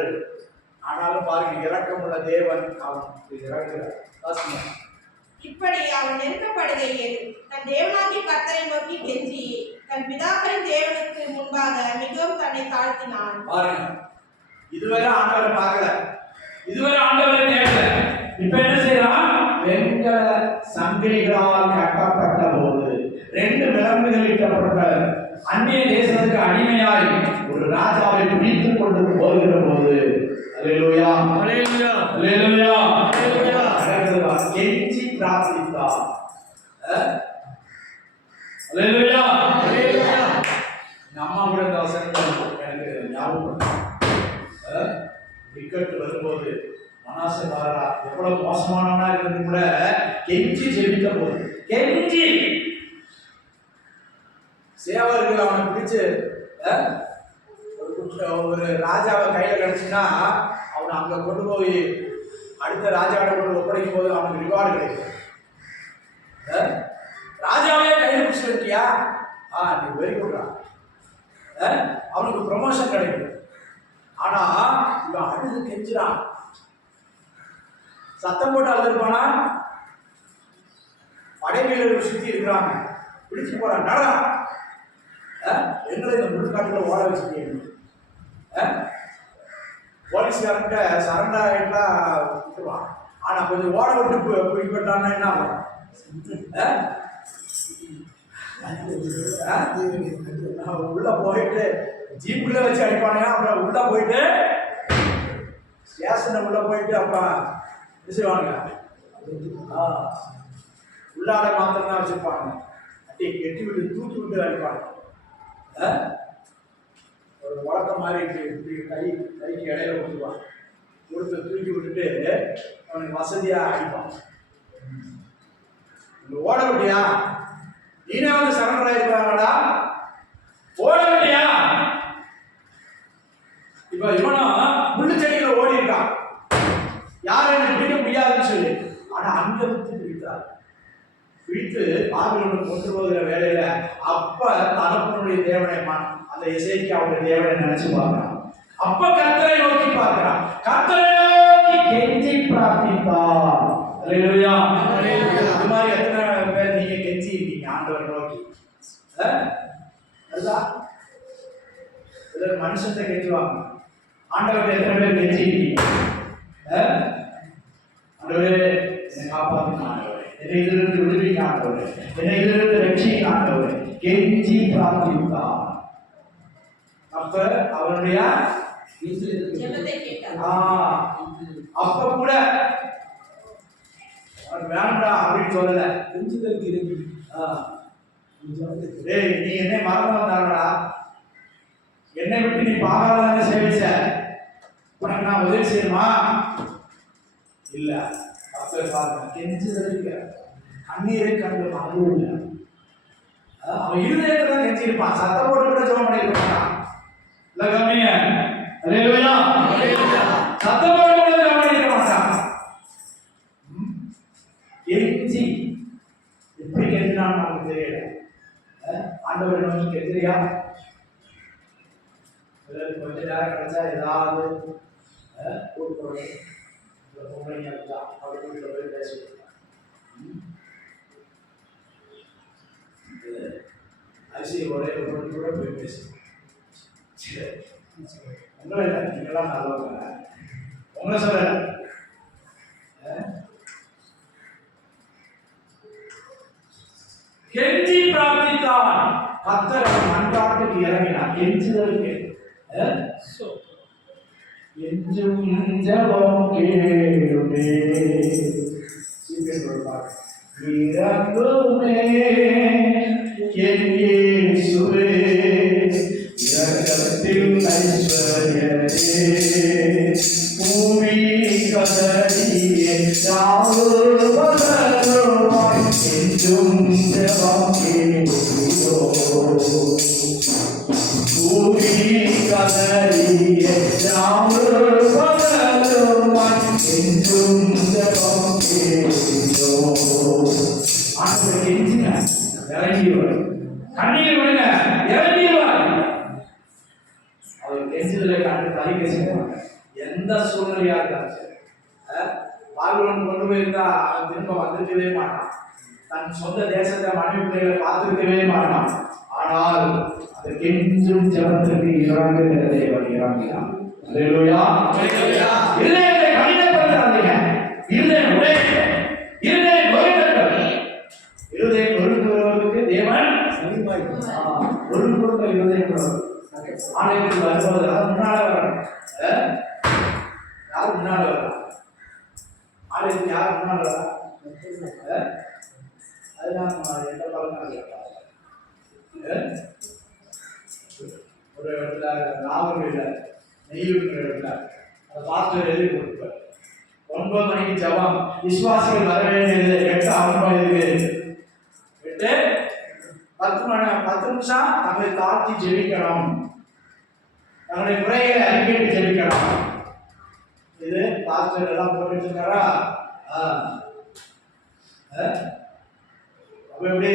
ஆனாலும் பாருங்க, இரக்கமுள்ள தேவன் அவனுக்கு இறங்குகிறார். வாசிங்க. இப்படி அவன் நெருக்கப்படுகையில் தன் தேவனாகிய கர்த்தரை நோக்கி கெஞ்சி தன் பிதாக்களின் தேவனுக்கு முன்பாக மிகவும் தன்னை தாழ்த்தினான். பாருங்க, இதுவரை ஆண்டவரை பார்க்கல, இதுவரை ஆண்டவரை தேடல. இப்ப என்ன செய்யறான்? வெண்கல சங்கிலிகளால் கட்டப்பட்ட போது, ரெண்டு விலங்குகள் இட்டப்பட்ட அந்நிய தேசத்துக்கு அடிமையாய் ஒரு ராஜாவை பிடித்துக் கொண்டு போகிற போது, அல்லேலூயா, அல்லேலூயா, அல்லேலூயா, அல்லேலூயா, கெஞ்சி பிரார்த்தித்தார். அல்லேலூயா, அல்லேலூயா. அம்மா கூட இந்த வசனம் எனக்கு ஞாபகம். விக்கெட் வரும்போது மனாசே வாரா எவ்வளவு மோசமானவனா இருந்து கூட கெஞ்சி ஜெபித்த போது, கெஞ்சி சேவர்கள் அவனை பிடிச்சு ஒரு ராஜாவை கையில கிடைச்சுன்னா அவனை அங்க கொண்டு போய் அடுத்த ராஜாவை கொண்டு ஒப்படைக்கும் போது அவனுக்கு ரிவார்டு கிடைக்கும். ராஜாவே கையில் பிடிச்சு இருக்கியா, நீ வெரி குட்ரா, அவனுக்கு ப்ரொமோஷன் கிடைக்கும். ஆனா இவன் அழுது கெஞ்சிறான், சத்தம் போட்டு அழுதுருப்பானா? படை வீரர்கள் சுத்தி இருக்கிறாங்க, பிடிச்சு போறான். நடா, எங்களை இந்த முழுக்காட்டுல ஓட வச்சுட்டீங்க. போலீஸ்காரன்ட்ட சரண்டா ஆயிட்டா விட்டுருவான். ஆனா கொஞ்சம் ஓட விட்டு பிடிப்பட்டான்னா என்ன ஆகும்? உள்ள போயிட்டு ஜீப்புல வச்சு அடிப்பானுங்க. அப்புறம் உள்ள போயிட்டு ஸ்டேஷன் உள்ள போயிட்டு அப்புறம் என்ன செய்வானுங்க? உள்ளாட மாத்திரம் தான் வச்சிருப்பாங்க. கெட்டி விட்டு தூக்கி விட்டு அடிப்பாங்க. ஒரு வழக்கம் மாதிரி கைக்கு இடையில கொடுத்துருவான். கொடுத்து தூக்கி விட்டுட்டு அவனுக்கு வசதியா அடிப்பான். ஓட விட்டியா? நீனே வந்து சரண்டர் ஆயிருக்காங்கடா, ஓட விட்டியா? இப்ப இவனும் முள்ளு செடியில ஓடி இருக்கான், யாரும் என்ன பிடிக்க முடியாதுன்னு சொல்லி. ஆனா அங்க வந்து பிடித்தார். பிடித்து பாபிலோனுக்கு கொண்டு போகிற வேலையில அப்ப தகப்பனுடைய தேவனை அந்த இசைக்கு அவருடைய தேவனை நினைச்சு பார்க்கிறான். அப்ப கர்த்தரை நோக்கி பார்க்கிறான், கர்த்தரை நோக்கி கெஞ்சி பிரார்த்தித்தார். அல்லேலூயா, அல்லேலூயா. இந்த மாதிரி எத்தனை பேர் நீங்க கெஞ்சி இருக்கீங்க ஆண்டவரை நோக்கி? அதுதான் மனுஷத்தை கெஞ்சுவாங்க, ஆண்டவர்கிட்ட எத்தனை பேர் கெஞ்சி இருக்கீங்க? ஆண்டவரே என்னை காப்பாற்றுங்க, ஆண்டவரே என்னை இதிலிருந்து விடுவிங்க, ஆண்டவரே என்னை இதிலிருந்து ரட்சிங்க, ஆண்டவரே கெஞ்சி பிரார்த்தித்தார். அப்ப அவருடைய ஜெபத்தை கேட்டார். அப்ப கூட வேண்டாம் அப்படின்னு சொல்லல. டேய், நீ என்னை மறந்து வந்தாடா, என்னை விட்டு நீ பாகாத சேவிச்ச, உனக்கு நான் உதவி செய்யணுமா? இல்ல. அப்ப பாருங்க, கெஞ்சுதலுக்கு கண்ணீரை கண்டு அழுவுங்க. அவன் இருதயத்துல தான் கெஞ்சிருப்பான், சத்தம் போட்டு கூட ஜெபம் பண்ணிருப்பான். இல்ல கம்மிங்க, அல்லேலூயா, சத்தம் போட்டு கூட ஜெபம் பண்ணிருக்க மாட்டான். கெஞ்சி எப்படி கெஞ்சினான்னு நமக்கு தெரியல. ஆண்டவரை நோக்கி கெஞ்சிரியா? கொஞ்ச நேரம் கிடைச்சா ஏதாவது கூப்பிடுறது பொம்பளைங்க இருந்தா அப்படி வீட்டில் போய் பேசுவாங்க. அரிசி ஒரே ஒரு கூட போய் பேசுவோம். ஒன்றும் இல்லை, நீங்களாம் நல்லவங்க, உங்களை சொல்ல. கெஞ்சி பிரார்த்தித்தான். கர்த்தர் அவன் மன்றாட்டுக்கு இறங்கினார், கெஞ்சுதலுக்கு. என்றும் ஜெபம் கேளுமே, இறங்குமே என் இயேசுவே, இரக்கத்தின் ஐஸ்வர்யமே, பூமி கதறியே யாவருமாய் என்றும் ஜெபம் கேளுமோ, பூமி கதறியே யாவருமாய் என்றும் ஜெபம் கேளுமோ. ஆண்டவர் கெஞ்சின இறங்கிடுவார், கண்ணீர் விடுங்க இறங்கிடுவார். அவர் கெஞ்சுதலை கண்டு தலிக்க செய்வாங்க. எந்த சூழ்நிலையா இருந்தாலும் சரி, பாபிலோன் கொண்டு போயிருந்தா அவன் திரும்ப வந்திருக்கவே மாட்டான். தன் சொந்த தேசத்தை மனைவி பிள்ளைகளை பார்த்திருக்கவே மாட்டான். ஆனால் அது கெஞ்சும் ஜெபத்திற்கு இறங்குகிற தேவன் இறங்கினான். அல்லேலூயா. இல்லை கடினப்படுத்தாதீங்க, இல்லை இருதயம் ஒழுங்குவதற்கு தேவன் ஒழுங்குபட்ட இருதயம் ஆலயத்தில் வருவது முன்னால வரணும். யார் முன்னால வரலாம்? ஆலயத்துக்கு யார் முன்னால வரலாம்? அதுதான் எந்த பழக்கம். ஒரு இடத்துல நாகூரில் நெய்யூர் இடத்துல அந்த பாஸ்டர் எழுதி கொடுப்பார், 9 மணிக்கு ஜெபம், விசுவாசிகள் வர வேண்டியது 8:50 8 10 நிமிஷம் நம்மளை தாழ்த்தி ஜெபிக்கணும், நம்முடைய குறைகளை அறிக்கையிட்டு ஜெபிக்கணும். இது பாஸ்டர் எல்லாம் போட்டு வச்சிருக்காரா? அப்ப எப்படி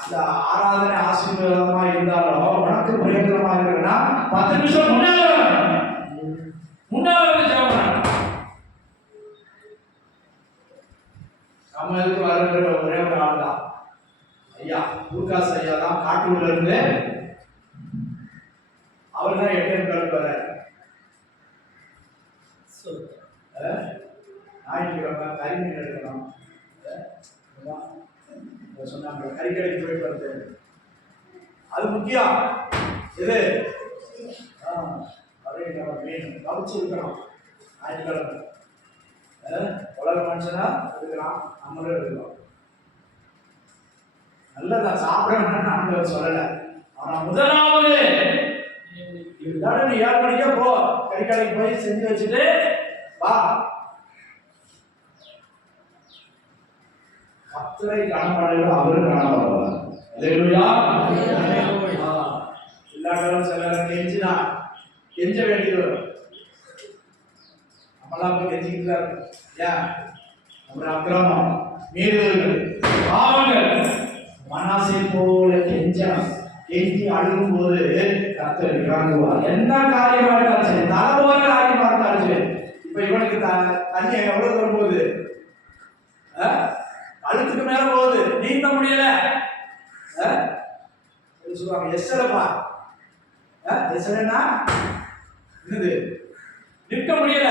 அந்த ஆராதனை ஆசீர்வாதமா இருந்தாலும் உனக்கு பிரயோஜனமா இருக்குன்னா 10 நிமிஷம் முன்னால ஜெபம். நம்ம இதுக்கு வருகிற ஒரே ஒரு ஆள் தான் ஐயா, லூகாஸ் ஐயா தான், காட்டூர்ல இருந்து. அவர் தான் 8 வர ஞாயிற்றுக்கிழமை கறிமீன் எடுக்கணும் சொன்னாங்க, கறிக்கடைக்கு போயிட்டு வருது, அது முக்கியம். இது மீன் கவிச்சு இருக்கணும் ஞாயிற்றுக்கிழமை. உலக மனுஷனா இருக்கிறான், நம்மளும் இருக்கிறோம். நல்லதா சாப்பிடணும்னு நான் சொல்லலை. ஆனா முதலாவது இருந்தாலும் நீ 7 மணிக்கே போ, கறிக்கடைக்கு போய் செஞ்சு வச்சுட்டு வா. கர்த்தரை காணப்படுகிற அவரு காணப்படுவார். அல்லேலூயா. இல்லாட்டாலும் சிலர் கெஞ்சினா கெஞ்ச வேண்டியது வரும். நம்மளாம் போய் கெஞ்சிக்கிட்டு தான் இருக்கும். ஏன்? நம்முடைய அக்கிரமம், மீறுதல்கள், பாவங்கள். மனாசை போல கெஞ்சணும். கெஞ்சி அழுகும் போது கர்த்தர் இறங்குவார். என்ன காரியமா இருந்தாலும் சரி, தலைவர காரியமா இருந்தாலும் சரி. இப்ப இவனுக்கு தண்ணி எவ்வளவு தரும் போகுது, அழுத்துக்கு மேல போகுது, நீந்த முடியல. சொல்லுவாங்க எஸ்ஸலப்பா, எஸ்ஸலன்னா என்னது, நிற்க முடியல.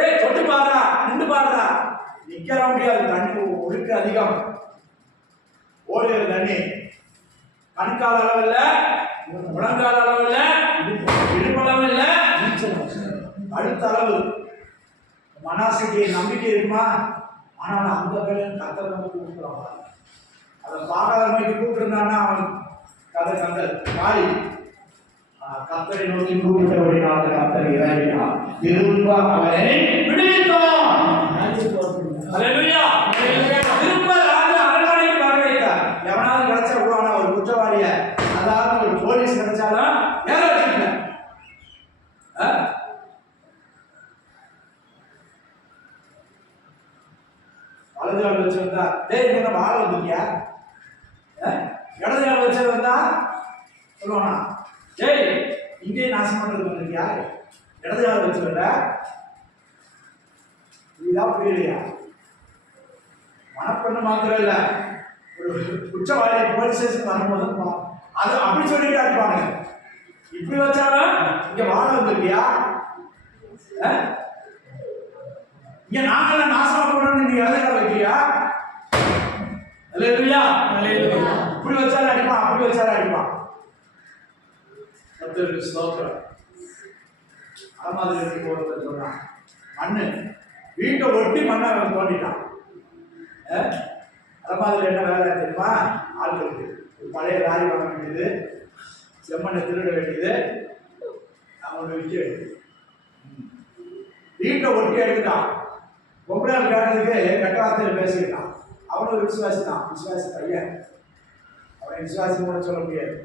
ஏய் தொட்டு பாருடா, நின்று பாருடா. நிக்கிற முடியாது, தண்ணி ஒழுக்கு அதிகம், ஓடுகிற தண்ணி கண்கால அளவு இல்ல, முழங்கால அளவு இல்ல, இடுப்பளவு இல்ல, அடுத்த அளவு. மனாசைக்கு நம்பிக்கை இருக்குமா? ஆனால் அந்த பேர் கத்தர் வந்து கூப்பிடுறாங்க. அதை பாடாத மாதிரி கூப்பிட்டுருந்தான்னா அவன் கதை கந்தல் மாறி. கத்தரை நோக்கி கூப்பிட்டபடினால கத்தர் இறங்கினான், திரும்ப அவரை விடுவித்தான். அல்லேலூயா. திரும்ப ராஜா அரண்மனைக்கு வர வைத்தார். எவனாவது கிடைச்சா விடுவானா ஒரு குற்றவாளிய? அதாவது ஒரு போலீஸ் கிடைச்சாலும் ஏற வச்சுக்கல. வலது கால் வச்சிருந்தா டேய் என்ன வாழ வந்திருக்கியா? இடது கால் வச்சிருந்தா சொல்லுவானா டேய் இங்கே நாசம் பண்றது வந்திருக்கியா? இடது கால் வச்சிருந்த இதுதான் புரியலையா? மனப்பெண்ணு மாத்திரம் இல்ல, ஒரு குற்றவாளி போலீஸ் ஸ்டேஷன் வரும்போது அது அப்படி சொல்லிட்டு அடிப்பாங்க. இப்படி வச்சாலும் இங்க வாழ வந்திருக்கியா? இங்க நாங்கள நாசமா போறோம்னு நீ இடது கால வைக்கிறியா? அல்லேலூயா. இப்படி வச்சாலும் அடிப்பான், அப்படி வாங்கி வச்சாலும் அடிப்பான். கர்த்தருக்கு ஸ்தோத்திரம். அலமாதிரி எடுத்து போகிறத சொன்னான். மண்ணு வீட்டை ஒட்டி மண்ணை அவன் தோண்டிட்டான். அலமாதிரி என்ன வேலை தெரியுமா? ஆட்களுக்கு பழைய லாரி வாங்க வேண்டியது, செம்மண்ணை திருட வேண்டியது, அவனை விற்க வேண்டியது. வீட்டை ஒட்டி எடுத்துட்டான். பொம்பளால் கேட்டதுக்கு கெட்ட வார்த்தையில் பேசிக்கிட்டான். அவனும் விசுவாசி தான், விசுவாசி பையன். அவனை விசுவாசி கூட சொல்ல முடியாது.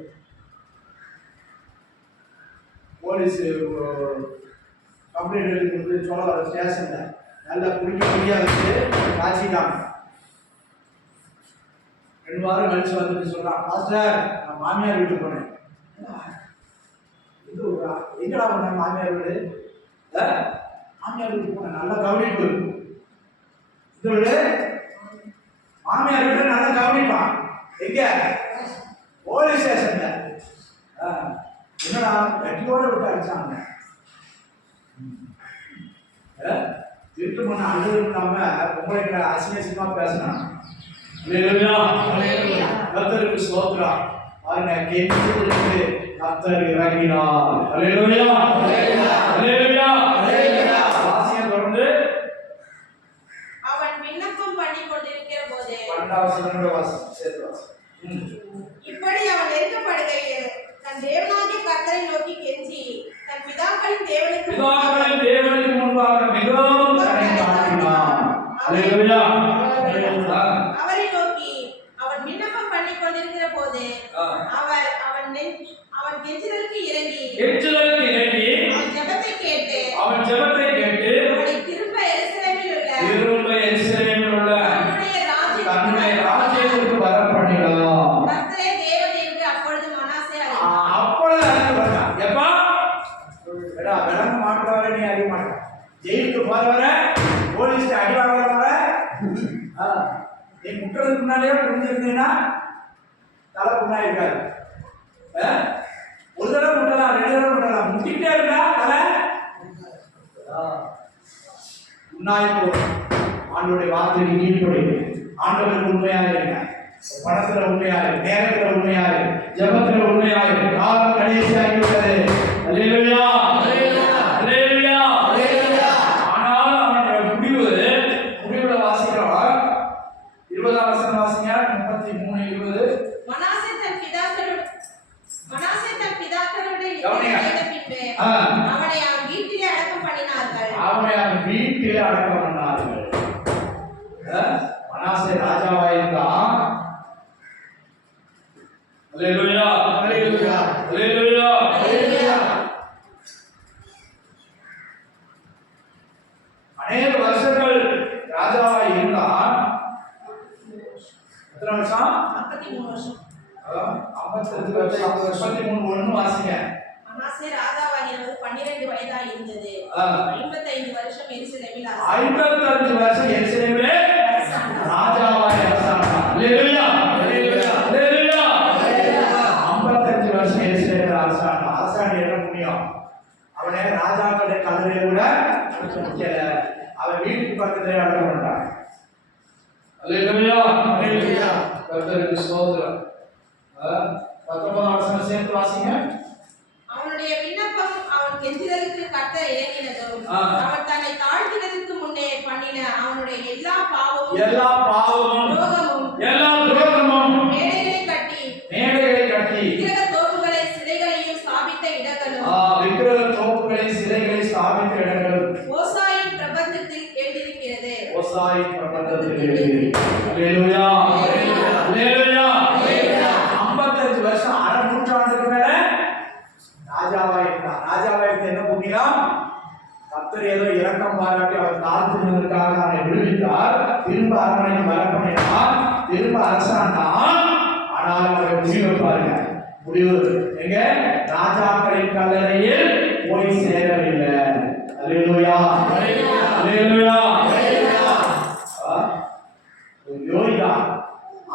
போலீஸ் கம்ப்ளைண்ட் எழுதி சொல்ல வர ஸ்டேஷனில் நல்லா குடிக்க முடியாது காய்ச்சிட்டாங்க. 2 வாரம் கழிச்சு வந்துட்டு சொல்றான், மாஸ்டர் நான் மாமியார் வீட்டுக்கு போனேன். இது எங்கடா போனேன்? மாமியார் வீடு. மாமியார் வீட்டுக்கு போனேன், நல்ல கவனிப்பு. இந்த வீடு மாமியார் வீடு நல்லா கவனிப்பான். எங்க? போலீஸ் ஸ்டேஷன்ல. என்னடா கட்டியோட விட்டு அடிச்சாங்க. திருட்டு பண்ண அழுது இல்லாம பொம்பளைங்களை அசிங்கமா பேசினான். கர்த்தருக்கு ஸ்தோத்திரம். பாருங்க, கேட்டு கர்த்தர் இறங்கினார். அல்லேலூயா, அல்லேலூயா, அல்லேலூயா. வாசியம் தொடர்ந்து. அவன் விண்ணப்பம் பண்ணி கொண்டிருக்கிற போதே 12வது வாசம் சேர்த்து வாசம். இப்படி அவன் நெருக்கப்படுகையில் தன் தேவனாகிய கர்த்தரை நோக்கி கெஞ்சி தன் பிதாக்களின் தேவனுக்கு முன்பாக மிகவும் தாழ்த்தினான். அல்லேலூயா, அல்லேலூயா. அவரை நோக்கி அவன் விண்ணப்பம் பண்ணி கொண்டிருக்கிற போதே அவன் கெஞ்சுதலுக்கு இறங்கி அவன் ஜெபத்தை கேட்டு அவனை திரும்ப எருசலேமில் உள்ள தன்னுடைய ராஜ்யத்திற்கு வரப்பண்ணினான். கர்த்தரே தேவன் என்று அப்பொழுது மனாசே அறிந்தான். அப்பொழுது அறிந்து எப்பா விளங்க மாட்டுறவரை நீ அறிய மாட்டான். ஜெயிலுக்கு போறவரை போலீஸ் அடி வாங்குறவரை நீ முட்டுறதுக்கு முன்னாடியே புரிஞ்சிருந்தீங்கன்னா தலை புண்ணா இருக்காது. ஒரு தடவை முட்டலாம், 2 தடவை முட்டலாம், முட்டிட்டே இருந்தா தலை உண்ணாய் போகும். ஆண்டோடைய வார்த்தைக்கு கீழ்ப்படி ஆண்டவருக்கு உண்மையாக இருங்க. பணத்துல உண்மையாக, நேரத்துல உண்மையாக, ஜபத்துல உண்மையாக. காலம் கடைசியாகி விட்டது. அல்லேலூயா, அல்லேலூயா, அல்லேலூயா. ஆனால் அவனுடைய முடிவுல வாசிக்கிறோம். 20ஆம் வசனம் வாசிங்க. 33:20. மனாசே தன் பிதாக்களுடைய பின்பு அவனை அவன் வீட்டிலே அடக்கம் பண்ணினார்கள். மனாசே ராஜாவாயிருந்தான். அல்லேலூயா, அல்லேலூயா, அல்லேலூயா, அல்லேலூயா. அநேக வருஷங்கள் ராஜாவாய் இருந்தான். எத்தனை வருஷம்? 53 வருஷம். 55 வருஷம். 53:1 வாசிங்க. மனாசே ராஜாவாகிறது 12 வயதாய் இருந்தது. 55 வருஷம் எருசலேமில் 55 வருஷம் எருசலேமிலே ராஜாவாய் அரசாண்டான். அல்லேலூயா, அல்லேலூயா, அல்லேலூயா, அல்லேலூயா. 55 வருஷம் எருசலேமில் அரசாண்டான். அரசாண்ட என்ன புண்ணியம்? அவனே ராஜாக்களுடைய கல்லறையை கூட முடிக்கல. அவன் வீட்டுக்கு பக்கத்திலே அடக்கம் பண்ணான். அல்லேலூயா, அல்லேலூயா. கர்த்தருக்கு ஸ்தோத்திரம். 19ஆம் வசனம் சேர்த்து வாசிங்க. அவனுடைய விண்ணப்பம் அவன் கெஞ்சுதலுக்கு கர்த்தர் இறங்கினதும் அவன் தன்னை தாழ்த்தினதுக்கு முன்னே பண்ணின அவனுடைய எல்லா பாவமும் துரோகமும் மேடைகளை கட்டி விக்கிரக தோப்புகளை சிலைகளையும் ஸ்தாபித்த இடங்களும் ஓசாயின் பிரபந்தத்தில் எழுதியிருக்கிறது. அல்லேலூயா, அல்லேலூயா. 55 வருஷம், அரை நூற்றாண்டுக்கு மேல ராஜாவாயிருந்த என்ன புண்ணியம்? கர்த்தர் ஏதோ இரக்கம் பாராட்டி அவர் தாழ்த்துவதற்காக அவனை விடுவித்தார். திரும்ப அரண்மனைக்கு வரப்பண்ணினார், திரும்ப அரசாண்டான். ஆனால் அவருடைய முடிவு பாருங்க. முடிவு எங்க? ராஜாக்களின் கல்லறையில் போய் சேரவில்லை. அல்லேலூயா, அல்லேலூயா. யோகிதா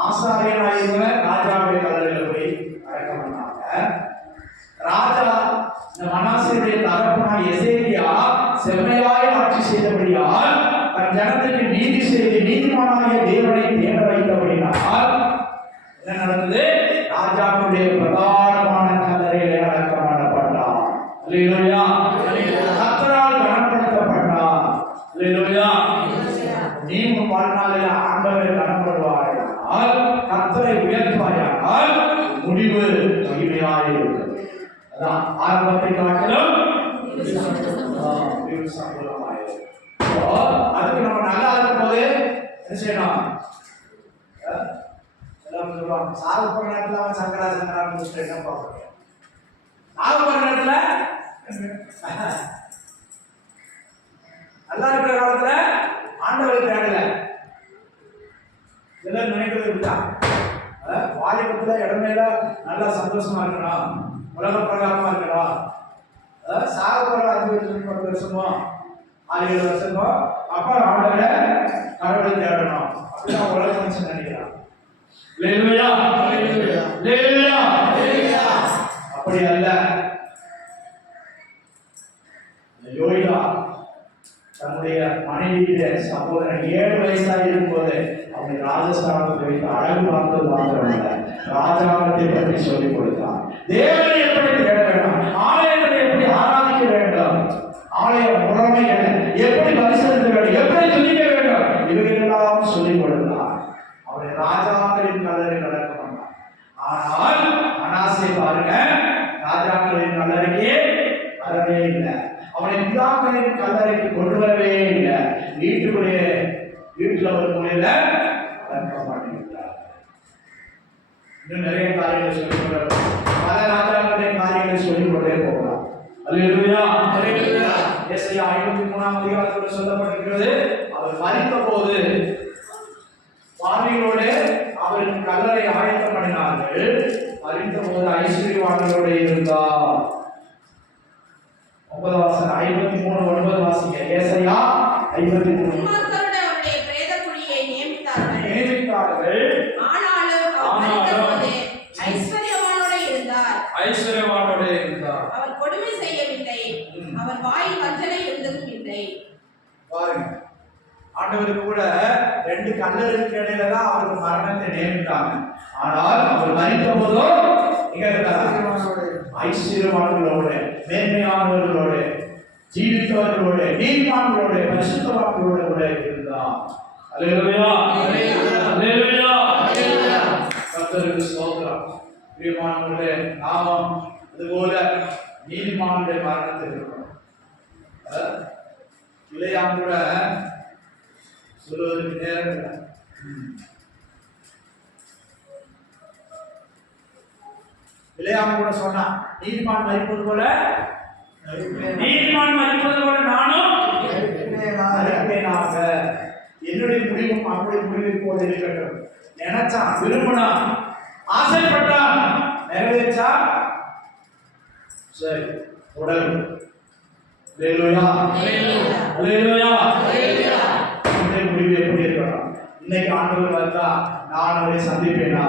ஆசாரியனாயிருந்தவன் ராஜாவுடைய கல்லறையில் போய் அடக்கம் பண்ணாங்க. ராஜா இந்த மனாசேயுடைய தகப்பனாய் எசேக்கியா செம்மையாய் ஆட்சி செய்தபடியால் தன் ஜனத்துக்கு நீதி செய்து நீதிமானாகிய தேவனை தேட வைத்தபடினால் என்ன நடந்தது? ராஜாவுடைய பிரதானமான கல்லறையிலே அடக்கம் பண்ணப்பட்டார். அல்லேலூயா. கர்த்தரால் கனப்படுத்தப்பட்டார். அல்லேலூயா. நீ உன் வாழ்நாளில் ஆண்டவரை கனப்படுவாயானால், கர்த்தரை உயர்த்துவாயானால் முடிவு மகிமையாயிருக்கும். அதான் ஆரம்பத்தை காட்டிலும் சம்பளமாயிருக்கும். அதுக்கு நம்ம நல்லா இருக்கும் போது என்ன செய்யணும்? எல்லாம் சொல்லுவாங்க, சாகு போற நேரத்தில் அவன் சங்கரா சங்கரான்னு முடிச்சுட்டு என்ன பார்க்க, சாகு போற நேரத்தில் நல்லா இருக்கிற காலத்துல ஆண்டவரை தேடல. இதெல்லாம் நினைக்கிறது விட்டா வாலிபத்துல இடமேல நல்லா சந்தோஷமா இருக்கணும், உலக பிரகாரமா இருக்கணும். சாகு போற 5 வருஷம் 10 வருஷமோ 6-7 வருஷமோ அப்ப ஆண்டவரை கடவுளை தேடணும் அப்படிதான் உலக மனுஷன் நினைக்கிறான். அல்லேலூயா. அல்லேலூயா. அப்படி அல்ல. யோய்தா தன்னுடைய மனைவியில சகோதரன் 7 வயசாக இருக்கும்போது அவனை ராஜஸ்தானத்தில் வைத்து அழகு பார்த்தது மாத்திரமல்ல, ராஜாங்கத்தை பற்றி சொல்லிக் கொடுத்தான். தேவனை எப்படி தேட வேண்டும், ஆலயத்தை எப்படி ஆராதிக்க வேண்டும், ஆலய முறைமைகளை எப்படி பரிசீலிக்க வேண்டும், எப்படி துதிக்க வேண்டும், இவைகளெல்லாம் சொல்லிக் கொடுத்தான். அவனை ராஜாக்களின் கல்லறை நடக்க பண்ணான். ஆனால் மனாசே பாருங்க, ராஜாக்களின் கல்லறைக்கு வரவே இல்லை. அவனை பிதாக்களின் கல்லறைக்கு கொண்டு வரவே இல்லை. வீட்டுல ஒரு முறையில அடக்கம் பண்ணிவிட்டார். இன்னும் நிறைய காரியங்களை சொல்லிக் கொள்ளலாம். பல ராஜாக்களுடைய காரியங்களை சொல்லிக் கொண்டே போகலாம். அல்லேலூயா. அல்லேலூயா. ஏசாயா 53ஆம் அதிகாரத்தில் சொல்லப்பட்டிருக்கிறது, அவர் மரித்த போது பாவிகளோடு அவருக்கு கல்லறை ஆயத்தம் பண்ணினார்கள். மரித்த போது ஐஸ்வர்யவான்களோடு இருந்தார். 53:9 வாசிங்க. ஏசாயா 53. அவருடைய பிரேத குழியை நியமித்தார்கள். ஆனாலும் அவர் மரித்தபோது ஐஸ்வர்யவானோடு இருந்தார். அவர் கொடுமை செய்யவில்லை, அவர் வாயில் வஞ்சனை இருந்ததும் இல்லை. பாருங்க, ஆண்டவருக்கு கூட 2 கல்லறைக்கு இடையில தான் அவருக்கு மரணத்தை நியமித்தாங்க. ஆனால் அவர் மரித்த போதும் ஐஸ்வர்யவான்களோடு, மேன்மையானவர்களோடு, ஜீவித்தவர்களோடு, நீதிமான்களோடு, பரிசுத்தவான்களோடு கூட இருந்தார். அல்லேலூயா. அல்லேலூயா. கர்த்தருக்கு ஸ்தோத்திரம். பிரியமானவர்களே, நாமும் அதுபோல நீதிமானுடைய மரணத்தில் இருக்கிறோம். இளையாம் கூட சொல்வதற்கு நேரம் இல்லை. இளையாம் கூட சொன்னா, நீதிமான் மரிப்பது போல நானும் என்னுடைய முடிவும் அவருடைய முடிவை போல இருக்கட்டும். நினைச்சான், விரும்பினான், ஆசைப்பட்டான், நிறைவேற்றா சரி உடல். அல்லேலூயா. அல்லேலூயா. நம்முடைய முடிவு எப்படி இருக்கணும்? இன்னைக்கு ஆண்டவர் வந்தா நான் அவரை சந்திப்பேனா?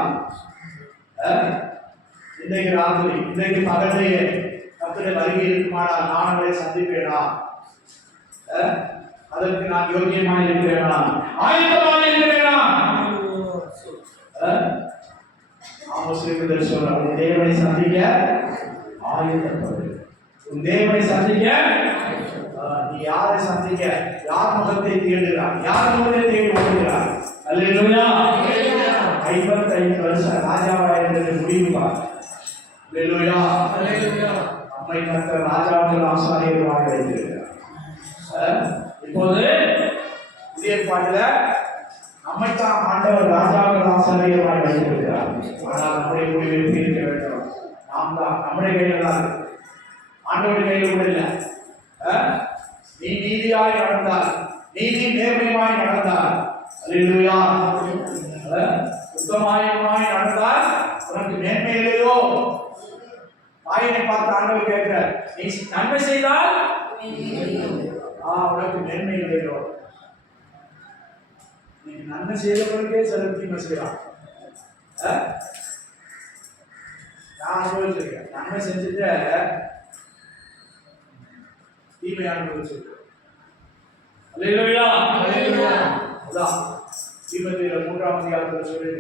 இன்னைக்கு ராத்திரி, இன்னைக்கு பகலையே கர்த்தருடைய வருகை இருக்குமானால் நான் அவரை சந்திப்பேனா? அதற்கு நான் யோகியமாக இருக்கிறேனா? ஆயத்தமாக இருக்கிறேனா? ஆமோஸ் சொல்றார், உன் தேவனை சந்திக்க ஆயத்தப்படு. உன் தேவனை சந்திக்க நீ யாரை சந்திக்க, யார் முகத்தை தேடுகிறார், யார் முகத்தை தேடி ஓடுகிறார்? அல்லேலூயா. 55 வருஷம் ராஜாவாக இருந்தது முடிவுவார். அல்லேலூயா. நம்மை கர்த்தர் ராஜாவுக்கு ஆசாரியர்களாக வைத்திருக்கிறார். இப்போது புதிய பாட்டுல நம்மைத்தான் ஆண்டவர் ராஜாவுக்கு ஆசாரியர்களாக வைத்திருக்கிறார். ஆனால் நம்முடைய முடிவு எப்படி இருக்க வேண்டும்? நாம் தான் நம்முடைய கையில் தான், ஆண்டவருடைய கையில் கூட இல்லை. நீ நீதியாய் நடந்தால், நீதி நேர்மையாய் நடந்தால், அல்லேலூயா, சுத்தமாயமாய் நடந்தால் உனக்கு மேன்மை இல்லையோ? தாயினை பார்த்து ஆண்டவர் கேட்கிறார், நீ நன்மை செய்தால் உனக்கு மேன்மை இல்லையோ? நீ நன்மை செய்தவர்களுக்கே சில தீமை செய்யலாம். நான் அனுபவிச்சிருக்கேன். நன்மை செஞ்சுட்டு தீமை அனுபவிச்சிருக்கேன். அல்லேலூயா. அதான் தீமோத்தேயுல 3ஆம் அதிகாரத்தில் சொல்லி,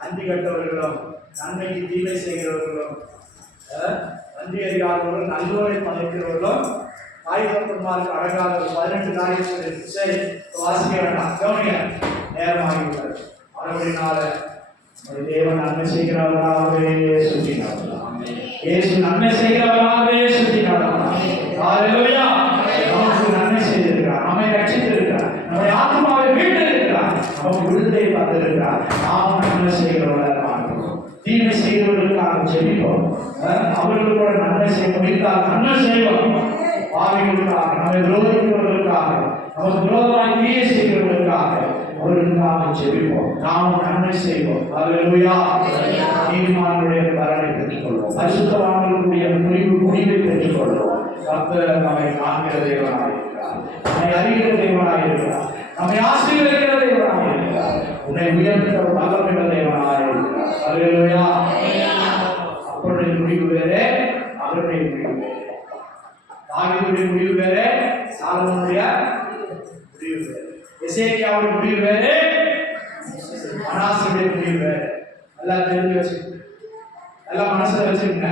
நன்றி கெட்டவர்களும் நன்மைக்கு தீமை செய்கிறவர்களும் நன்றி அறியாதவர்களும் நல்லோரை பகைக்கிறவர்களும் தாய் தகப்பன்மாருக்கு அடங்காதவர்கள் 18 காரியம் சொல்லி சரி வாசிக்க வேண்டாம். கவனிங்க, நேரமாகிவிட்டது. மறுபடினால தேவன் நன்மை செய்கிறவராகவே சுற்றினார்களா? இயேசு நன்மை செய்கிறவராகவே சுற்றினார்களா? ஹல்லேலூயா! நமக்கு நன்மை செய்திருக்கிறார், நம்மை ரட்சித்திருக்கிறார், நம்முடைய ஆத்மாவை மீட்டிருக்கிறார், நமக்கு விடுதலை தந்திருக்கிறார். நாம் நன்மை செய்கிறவர்களாக மாறுவோம். தீமை செய்கிறவர்களுக்காக ஜெபிப்போம். அவர்கள் கூட நன்மை செய்ய முடிந்தால் நன்மை செய்வோம். பாவிகளுக்காக, நம்மை விரோதிக்கிறவர்களுக்காக, நமக்கு விரோதமாக கிரியை செய்கிறவர்களுக்காக அவர்களுக்காக ஜெபிப்போம். நாம் நன்மை செய்வோம். ஹல்லேலூயா! நீதிமான்களுடைய பலனை பெற்றுக்கொள்வோம். பரிசுத்தவான்களுடைய முடிவை பெற்றுக்கொள்வோம். கர்த்தர் நம்மை காண்கிற தேவனாக இருக்கிறார், நம்மை அறிகிற தேவனாக இருக்கிறார், நம்மை ஆசீர்வதிக்கிற தேவனாக இருக்கிறார், உன்னை உயர்த்த வல்லமையுள்ள தேவனாக இருக்கிறார். ஹல்லேலூயா! அப்பொழுது முடிவு வேறே, அவருடைய முடிவு வேறே. தாவீதுடைய முடிவு வேறே, சாலமோனுடைய முடிவு வேறே. எசேக்கியாவுடைய முடிவு வேறே, மனாசேயுடைய முடிவு வேறே. எல்லாம் தெரிஞ்சு வச்சுக்கோங்க, எல்லாம் மனசுல வச்சுக்கோங்க.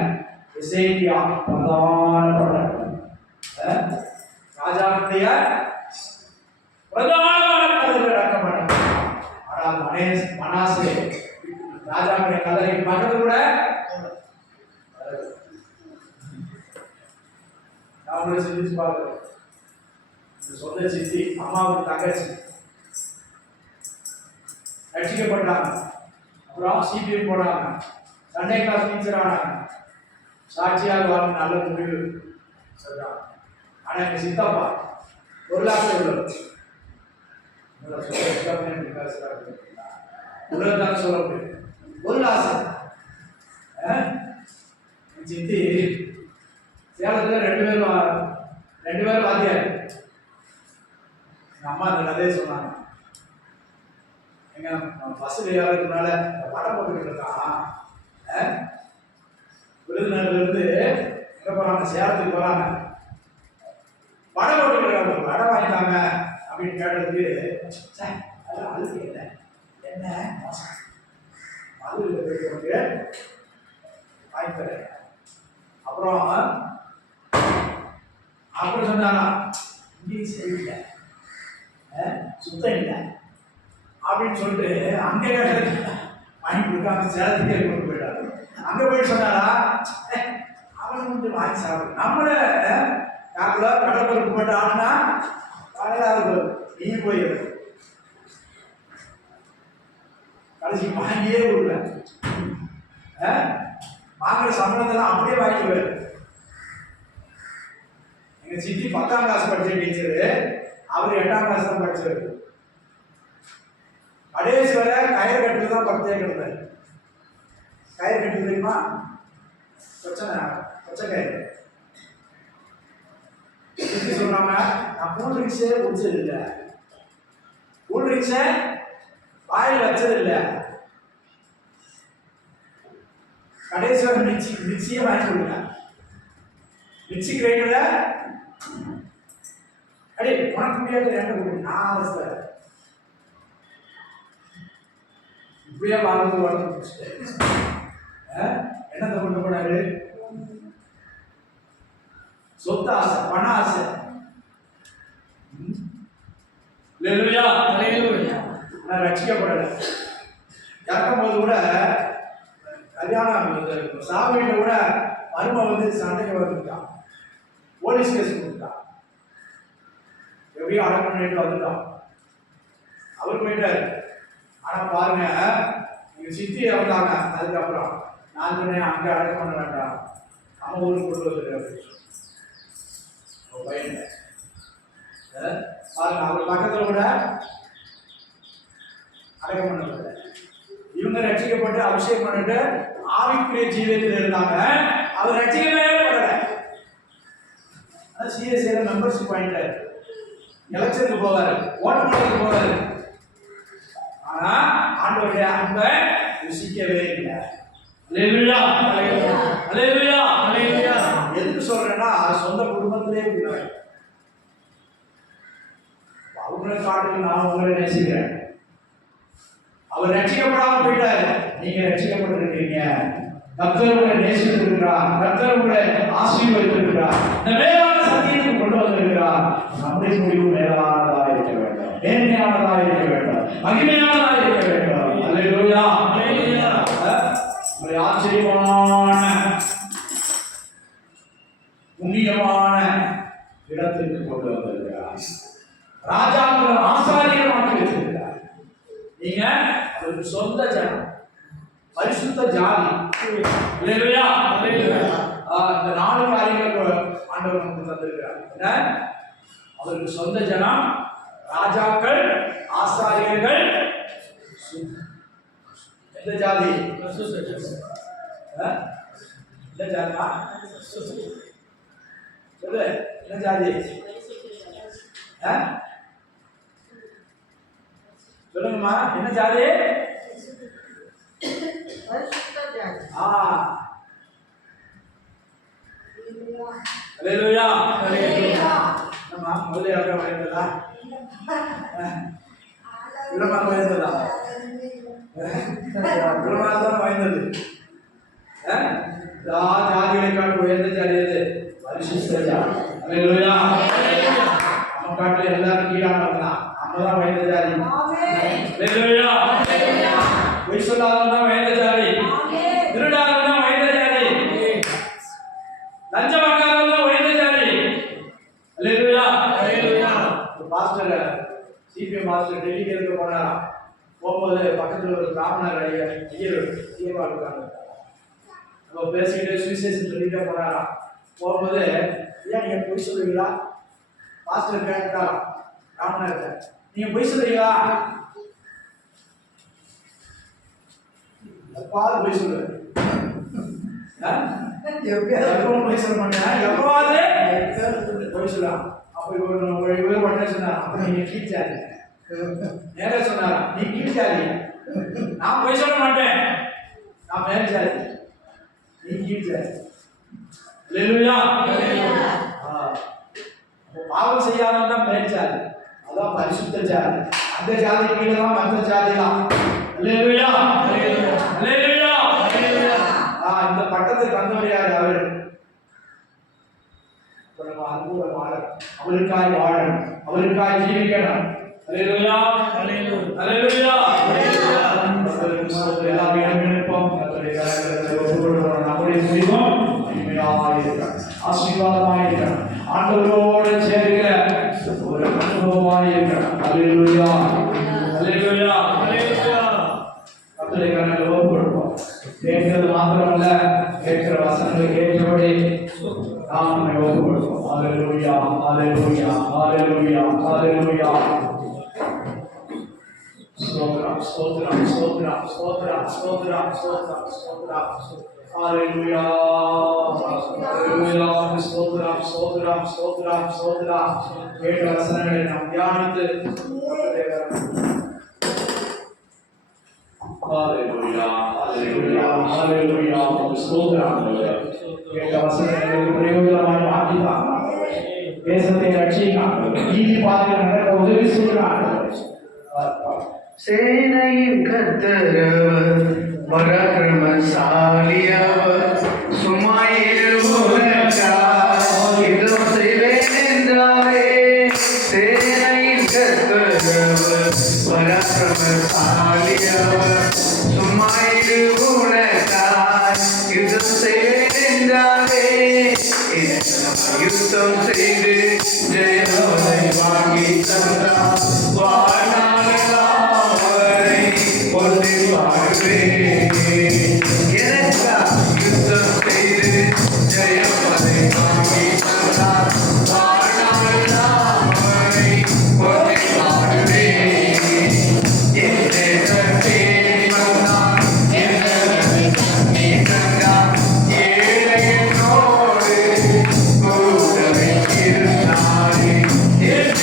எசேக்கியா பிரதானப்பட்ட ராஜாவுடைய பிரதான கதவை அடக்கப்பட்டார். ஆனால் மனாசே ராஜாவுடைய கதவை பக்கத்து கூட அவங்கள சிந்திச்சு பார்க்கிறோம். சொந்த சித்தி, அம்மாவுக்கு தங்கச்சி ரட்சிக்கப்பட்டாங்க. அப்புறம் சிபிஎம் போனாங்க, சண்டே கிளாஸ் டீச்சர் ஆனாங்க, சாட்சியாக வாழ்க்கை நல்ல முடிவு சொல்றாங்க. ஆனா எங்க சித்தப்பா பொருளாசை உள்ளவர், உலகத்தான் சொல்ல முடியும். பொருளாசை சித்தி சேலத்துல ரெண்டு பேரும் வாத்தியார். எங்க அம்மா அந்த கதையை சொன்னாங்க. எங்க பஸ்ல ஏறதுனால படம் போட்டுக்கிட்டு இருக்கான். விருதுநகர்ல இருந்து எங்க போறாங்க, சேலத்துக்கு போறாங்க. படம் போட்டுக்கிட்டு இருக்காங்க, படம் வாங்கிட்டாங்க அப்படின்னு கேட்டதுக்கு அதெல்லாம் அழுது இல்லை, என்ன அழுது போயிட்டு வாங்கி தரேன். அப்புறம் அப்படி சொன்னாரா, இங்கேயும் சரியில்லை, சுத்தம் இல்லை அப்படின்னு சொல்லிட்டு அங்கே வாங்கி கொடுக்காம சேலத்துக்கே கொண்டு போயிட்டாரு. அங்கே போயிட்டு சொன்னாரா, அவனை வந்து வாங்கி சாப்பிடு, நம்மள காக்குல கடற்பருக்கு போட்டு ஆனா காலையில் நீ போயிடு கடைசி வாங்கியே விடல. வாங்குற சம்பளத்தெல்லாம் அப்படியே வாங்கிடுவாரு. எங்க சித்தி 10ஆம் கிளாஸ் படிச்ச டீச்சரு, அவர் 8ஆம் கிளாஸ் தான் படிச்சாரு. கடைசி வரை கயிறு கட்டுறது தான் பக்தியாக கிடந்தாரு. கயிறு கட்டு தெரியுமா, கொச்சை கயிறு. சித்தி சொல்றாங்க, நான் கூல் ட்ரிங்க்ஸே குடிச்சது இல்லை, கூல் ட்ரிங்க்ஸை வாயில் வச்சது இல்லை, கடைசி வரை மிக்சியே வாங்கி கொடுங்க, மிக்சி கிரைண்டர்ல அடி உனக்கு முடியாது ரெண்டு கொடுங்க, நான் அவசர இப்படியே வாழ்ந்து வளர்ந்து என்னத்தை கொண்டு போனாரு, சொத்து ஆசை, பண ஆசை. நான் ரட்சிக்கப்படல. இறக்கும்போது கூட கல்யாணம் சாமியிட்ட கூட மருமை வந்து சண்டைக்கு வந்துட்டான், போலீஸ் கேஸ் கொடுத்தான், எப்படியும் அடக்கம் பண்ணிட்டு வந்துட்டான். அவர் போயிட்டாரு. ஆனா பாருங்க, எங்க சித்தி இறந்தாங்க. அதுக்கப்புறம் நான் சொன்னேன், அங்கே அடக்கம் பண்ண வேண்டாம், நம்ம ஊருக்கு கொண்டு வந்துருக்காரு பையன். பாருங்க, அவர் பக்கத்தில் கூட அடக்கம் பண்ணல. இவங்க ரட்சிக்கப்பட்டு அபிஷேகம் பண்ணிட்டு ஆவிக்குரிய ஜீவியத்தில் இருந்தாங்க, அவர் ரட்சிக்கவே படல. சிஎஸ்ஐ மெம்பர்ஷிப் வாங்கிட்டு எலெக்ஷனுக்கு போவாரு, ஓட்டு போடுறதுக்கு போவாரு. ஆனா ஆண்டவருடைய அன்பை ருசிக்கவே இல்லை. அல்லேலூயா, அல்லேலூயா, அல்லேலூயா. எதுக்கு சொல்றேன்னா, சொந்த குடும்பத்திலே இருக்கிறாங்க. அவங்களை காட்டில் நான் உங்களை நேசிக்கிறேன், அவர் ரட்சிக்கப்படாம போயிட்டாரு. நீங்க ரட்சிக்கப்பட்டிருக்கீங்க. கர்த்தர் உங்களை நேசித்திருக்கிறார். கர்த்தர் உங்களை ஆசீர்வதித்திருக்கிறார். இந்த மேலான சத்தியத்துக்கு கொண்டு வந்திருக்கிறார். நம்முடைய முடிவு மேலானதாக இருக்க வேண்டும், மேன்மையானதாக இருக்க வேண்டும், மகிமையானதாக இருக்க வேண்டும். அல்லேலூயா. உங்களை ஆச்சரியமான புண்ணியமான இடத்திற்கு கொண்டு வந்திருக்கிறார். ராஜாக்கள் ஆசாரியமாக்கி வச்சிருக்கிறார். நீங்க ஒரு சொந்த ஜனம், பரிசுத்த ஜாதி. அல்லேலூயா. இந்த 4 காரியங்கள் ஆண்டவர் நமக்கு தந்திருக்கிறார். என்ன? அவருக்கு சொந்த ஜனம், ராஜாக்கள், ஆசாரியர்கள். எந்த ஜாதி? என்ன ஜாதிமா? சொல்லு, என்ன ஜாதி? சொல்லுங்கம்மா, என்ன ஜாதி? அல்லேலூயா. என்னம்மா முதல்ல யாரும் வயந்ததா? இல்லம்மா வயந்ததா? இல்லம்மா தான் வயந்தது. ஜாதிகளை காட்டு உயர்ந்த ஜாதி எது? பரிசுத்த ஜாதி. அல்லேலூயா. நம்ம காட்டுல எல்லாரும் கீழானவங்க தான். நம்ம தான் வயந்த ஜாதி. அல்லேலூயா. பொய் சொல்லாதவங்க தான் வயந்த ஜாதி. திருடாதவங்க தான் வயந்த ஜாதி. லஞ்சம் வாங்காதவங்க தான் வயந்த ஜாதி. அல்லேலூயா. பாஸ்டர் சிபிஎம் மாஸ்டர் டெல்லிக்கு இருக்க போனாரா? போகும்போது பக்கத்தில் ஒரு பிராமணர் ஐயர் இருக்காங்க. நம்ம பேசிக்கிட்டு சுவிசேஷன் சொல்லிட்டே போனாரா? போகும்போது ஐயா நீங்க பொய் சொல்லுவீங்களா? பாஸ்டர் கேட்டாரா பிராமணர், நீங்க பொய் சொல்லுவீங்களா? எப்பாவது பொய் சொல்லு. எப்பவும் பொய் சொல்ல மாட்டேன், எப்பாவது பொய் சொல்லலாம். அப்ப இவர் உடனே சொன்னார், அப்ப நீங்க கீழ்ச்சாரு. நேர சொன்னாரா, நீ கீழ்ச்சாரு. நான் பொய் சொல்ல மாட்டேன், நான் மேல்ச்சாரு, நீ கீழ்ச்சாரு. அல்லேலூயா. பாவம் செய்யாதவன் தான் மேல்ச்சாரு, அதான் பரிசுத்த ஜாதி. அந்த ஜாதி கீழே தான் மற்ற ஜாதிலாம். அல்லேலூயா. அல்லேலூயா. இந்த பட்டத்துக்கு வந்தவர் யாரு? அவர் அன்புள்ள வாழ, அவருக்காய் வாழணும், அவருக்காய் ஜீவிக்கணும். அல்லேலூயா. அல்லேலூயா. எல்லாரும் இணைப்போம். நம்முடைய முடிவும் ஆசீர்வாதமாக இருக்கணும், ஆண்டவரோடு சேர்க்கிற ஒரு அனுபவமாக இருக்கணும். அல்லேலூயா. அல்லேலூயா. கர்த்தருடைய கரங்களில் ஒப்பு கொடுப்போம். கேட்கிறது மாத்திரமல்ல, கேட்கிற வசனங்களுக்கு ஏற்றபடி நாம் நம்மை ஒப்பு கொடுப்போம். அல்லேலூயா. அல்லேலூயா. அல்லேலூயா. அல்லேலூயா. ஸ்தோத்திரம், ஸ்தோத்திரம், ஸ்தோத்திரம், ஸ்தோத்திரம், ஸ்தோத்திரம், ஸ்தோத்திரம், ஸ்தோத்திரம். Hallelujah. Hallelujah. ஸ்தோத்திரம், ஸ்தோத்திரம், ஸ்தோத்திரம், ஸ்தோத்திரம். கேட்ட வசனங்களை நாம் தியானித்து Hallelujah. Hallelujah. Hallelujah. ஸ்தோத்திரம். கேட்ட வசனங்களை பிரயோஜனமாய் மாற்றினார். தேசத்தை ரட்சித்தார். நீதி பாதையில் நடக்க உதவி செய்கிறார். சேனையின் கர்த்தரவர், பராக்கிரமசாலியவர், சுமாயில் இதம் செய்வேன் என்றாரே. சேனையின் கர்த்தரவர், பராக்கிரமசாலியவர், சுமாயில் இதம் செய்வேன் என்றாரே. யுத்தம் செய்து ஜெயத்தை வாங்கி தந்தார். Yes,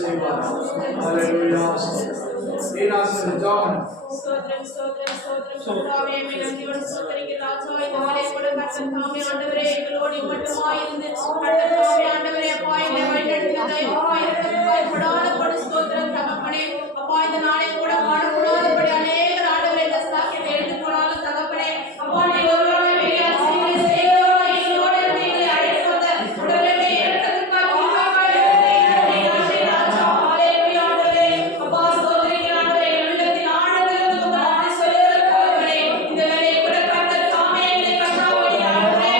செய்வார். ஹalleluya. ஈனாஸ் ஜான் ஸ்தோத்திரம் ஸ்தோத்திரம் ஸ்தோத்திரம் கர்த்தாவே உம்மை நன்றியோடு ஸ்தோத்திரிக்கிறேன் ராஜா. இந்த நாளை கூட கர்த்தர் தாமே ஆண்டவரே எங்களோடு மட்டுமாய் இருந்து கர்த்தர் தாமே ஆண்டவரே அப்பா என்னை வழிநடத்தினதை அப்பா இரக்கத்துக்காய் கொடான கொடு ஸ்தோத்திரம் தகப்பனே. அப்பா இந்த நாளை கூட காணக்கூடாதபடி அநேகர் ஆண்டவரே இந்த ஸ்தாக்கியத்தை எடுத்து போனாலும் தகப்பனே அப்பா நீ ஒருவராய் வெளியாக செய்கிறவராய் எங்களோடு இருந்து எங்களை அழைத்து வந்த உடனே இரக்கத்துக்காய் உங்களுக்காய் நன்றி ராஜா. ஹalleluya ஆண்டவரே. அப்பா ஸ்தோத்திரிக்கிறேன் ஆண்டவரே. உள்ளத்தின் ஆழத்திலிருந்து உங்கள் நன்றி சொல்லுகிறதற்காகவே இந்த வேளையை கூட கர்த்தர் தாமே எங்களை கர்த்தாவே ஆண்டவரே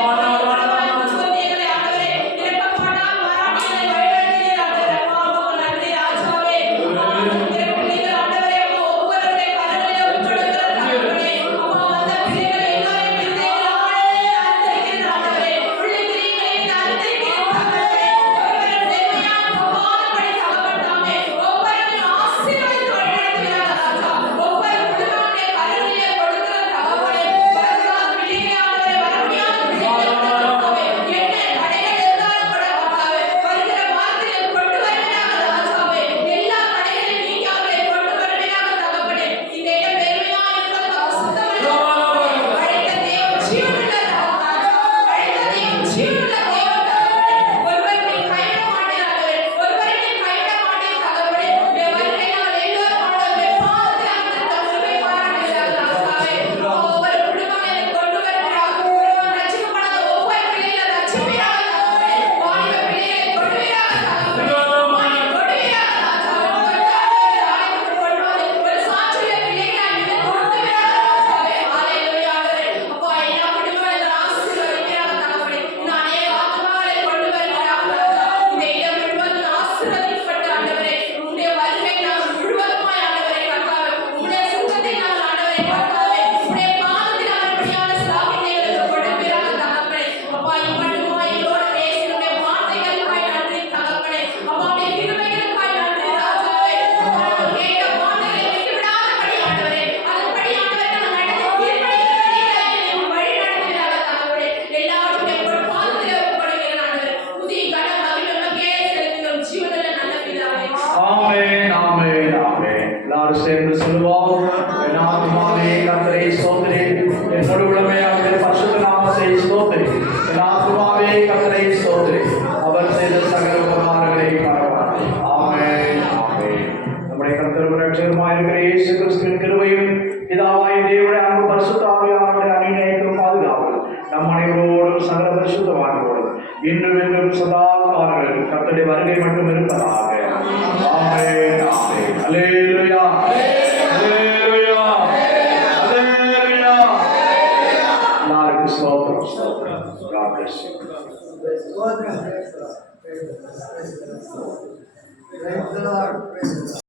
எங்களை ஆண்டவரே இரக்கப்படாமல் பாராட்டி எங்களை வழிநடத்தினீர் ஆண்டவரே. அப்பா உமக்கு நன்றி ராஜாவே. அப்பா இந்த பிள்ளைகள் ஆண்டவரே அப்பா ஒவ்வொருவருடைய கரங்களிலே ஒப்புக்கொடுக்கிற தகப்பனே. அப்பா அந்த பிள்ளைகளை எல்லாரையும் இந்த நாளே அர்ப்பணிக்கிறேன் ஆண்டவரே. பிள்ளை பிள்ளைகளை அர்ப்பணிக்கிறேன் தகப்பனே. ஒவ்வொரு தேவையான சமாதானப்படி தகப்பன் தாமே ஒவ்வொருவரையும் ஆசீர்வதித்து வழிநடத்துகிறார் ராஜா. ஒவ்வொரு குடும்பமுடைய கரங்களிலே கொடுக்கிற தகப்பனே. வருங்கால பிள்ளைகளை ஆண்டவரே வறுமையான பிள்ளைகளை கொடுக்கிறோமே. என்ன தடைகள் இருந்தாலும் கூட கர்த்தாவே வருகிற வார்த்தையை கொண்டு வருவீராக ராஜாவே. எல்லா தடைகளையும் நீக்கி அவர்களை கொண்டு வருவீராக தகப்பனே. இந்த இடம் வெறுமையாக இருப்பதற்கு சுத்தமல்ல. அழைத்த தேவன் ஜீவனுள்ள ராஜா. அழைத்த தேவன் ஜீவனுள்ள தேவன் தகப்பனே. ஒருவரை நீ கைவிட மாட்டீர் ஆண்டவரே. ஒருவரை நீ கைவிட மாட்டீர் தகப்பனே. உம்முடைய வருகை நாங்கள் எல்லோரும் ஆண்டவரே பாதத்தில் அமர்ந்து தம்முடைய பாராட்டுகிறார் ராஜாவே. ஒவ்வொரு குடும்பம் என்னை கொண்டு வருகிறார். ஒருவன் ரட்சிக்கப்படாத ஒவ்வொரு பிள்ளைகளை ரட்சிப்பீராக தகப்பனே. வாலிப பிள்ளைகளை கொண்டுவீராக தகப்பனே. வாலிப கொண்டுவீராக ராஜா. ஆலயத்துக்கு கொண்டு வந்து ஒரு சாட்சியுள்ள பிள்ளைகளை நீங்க கொடுத்துவீராக ராஜாவே. ஹalleluya ஆண்டவரே. அப்பா எல்லா குடும்பங்களையும் ஆசீர்வதிப்பீராக தகப்பனே. இன்னும் அநேக ஆத்துமாக்களை கொண்டு வருவீராக ராஜா. இந்த இடம் முழுவதும் ஆசீர்வதிக்கப்பட்ட ஆண்டவரே. உம்முடைய வருகை நாங்கள் முழுவதுமாய் ஆண்டவரே கர்த்தாவே. உம்முடைய சுத்தத்தை நாங்கள் ஆண்டவரே கர்த்தாவே. உம்முடைய பாதத்தில் அமரும்படியான ஸ்லாக்கியத்தை எங்களுக்கு கொடுப்பீராக தகப்பனே. அப்பா இம்மட்டுமாய் எங்களோடு பேசி உம்முடைய வார்த்தைகளுக்காய் நன்றி தகப்பனே. அப்பா உம்முடைய கிருபைகளுக்காய் நன்றி ராஜாவே. அப்பா நாங்கள் கேட்ட வார்த்தைகளை விட்டுவிடாதபடி ஆண்டவரே. அதன்படி ஆண்டவரே நாங்கள் நடந்து கீழ்ப்படிகிறவர்களாக எங்களை வழி நடத்துவீராக தகப்பனே. எல்லாவற்றையும் எங்கள் பாதத்திலே ஒப்புக்கொடுக்கிறேன் ஆண்டவரே. துதி கன மகிமை உமக்கே செலுத்துகிறோம் ஜீவனுள்ள நல்ல பிதாவே. ஆமென் ஆமென் ஆமென். எல்லாரும் சேர்ந்து சொல்லுவோம். என் ஆத்துமாவே கர்த்தரை ஸ்தோத்திரி. என் முழு உள்ளமே அவருடைய பரிசுத்த நாமத்தை ஸ்தோத்திரி. என் ஆத்துமாவே கர்த்தரை ஸ்தோத்திரி. அவர் செய்த சகல உபகாரங்களை மறவாதே. ஆமென் ஆமென். நம்முடைய கர்த்தரும் இரட்சகருமாய் இருக்கிற இயேசு கிறிஸ்துவின் கிருபையும் பிதாவாகிய தேவனுடைய அன்பு பரிசுத்த ஆவியானவருடைய அநியாயத்திலும் பாதுகாவலும் நம் அனைவரோடும் சகல பரிசுத்தவான்களோடும் இன்றும் என்றும் சதா காலங்களிலும் கர்த்தருடைய வருகை மட்டும் இருப்பதாக. ஆமென் ஆமென். அல்லேலூயா அல்லேலூயா அல்லேலூயா. எல்லாருக்கும் ஸ்தோத்திரம் ஸ்தோத்திரம். God bless you. Praise the Lord.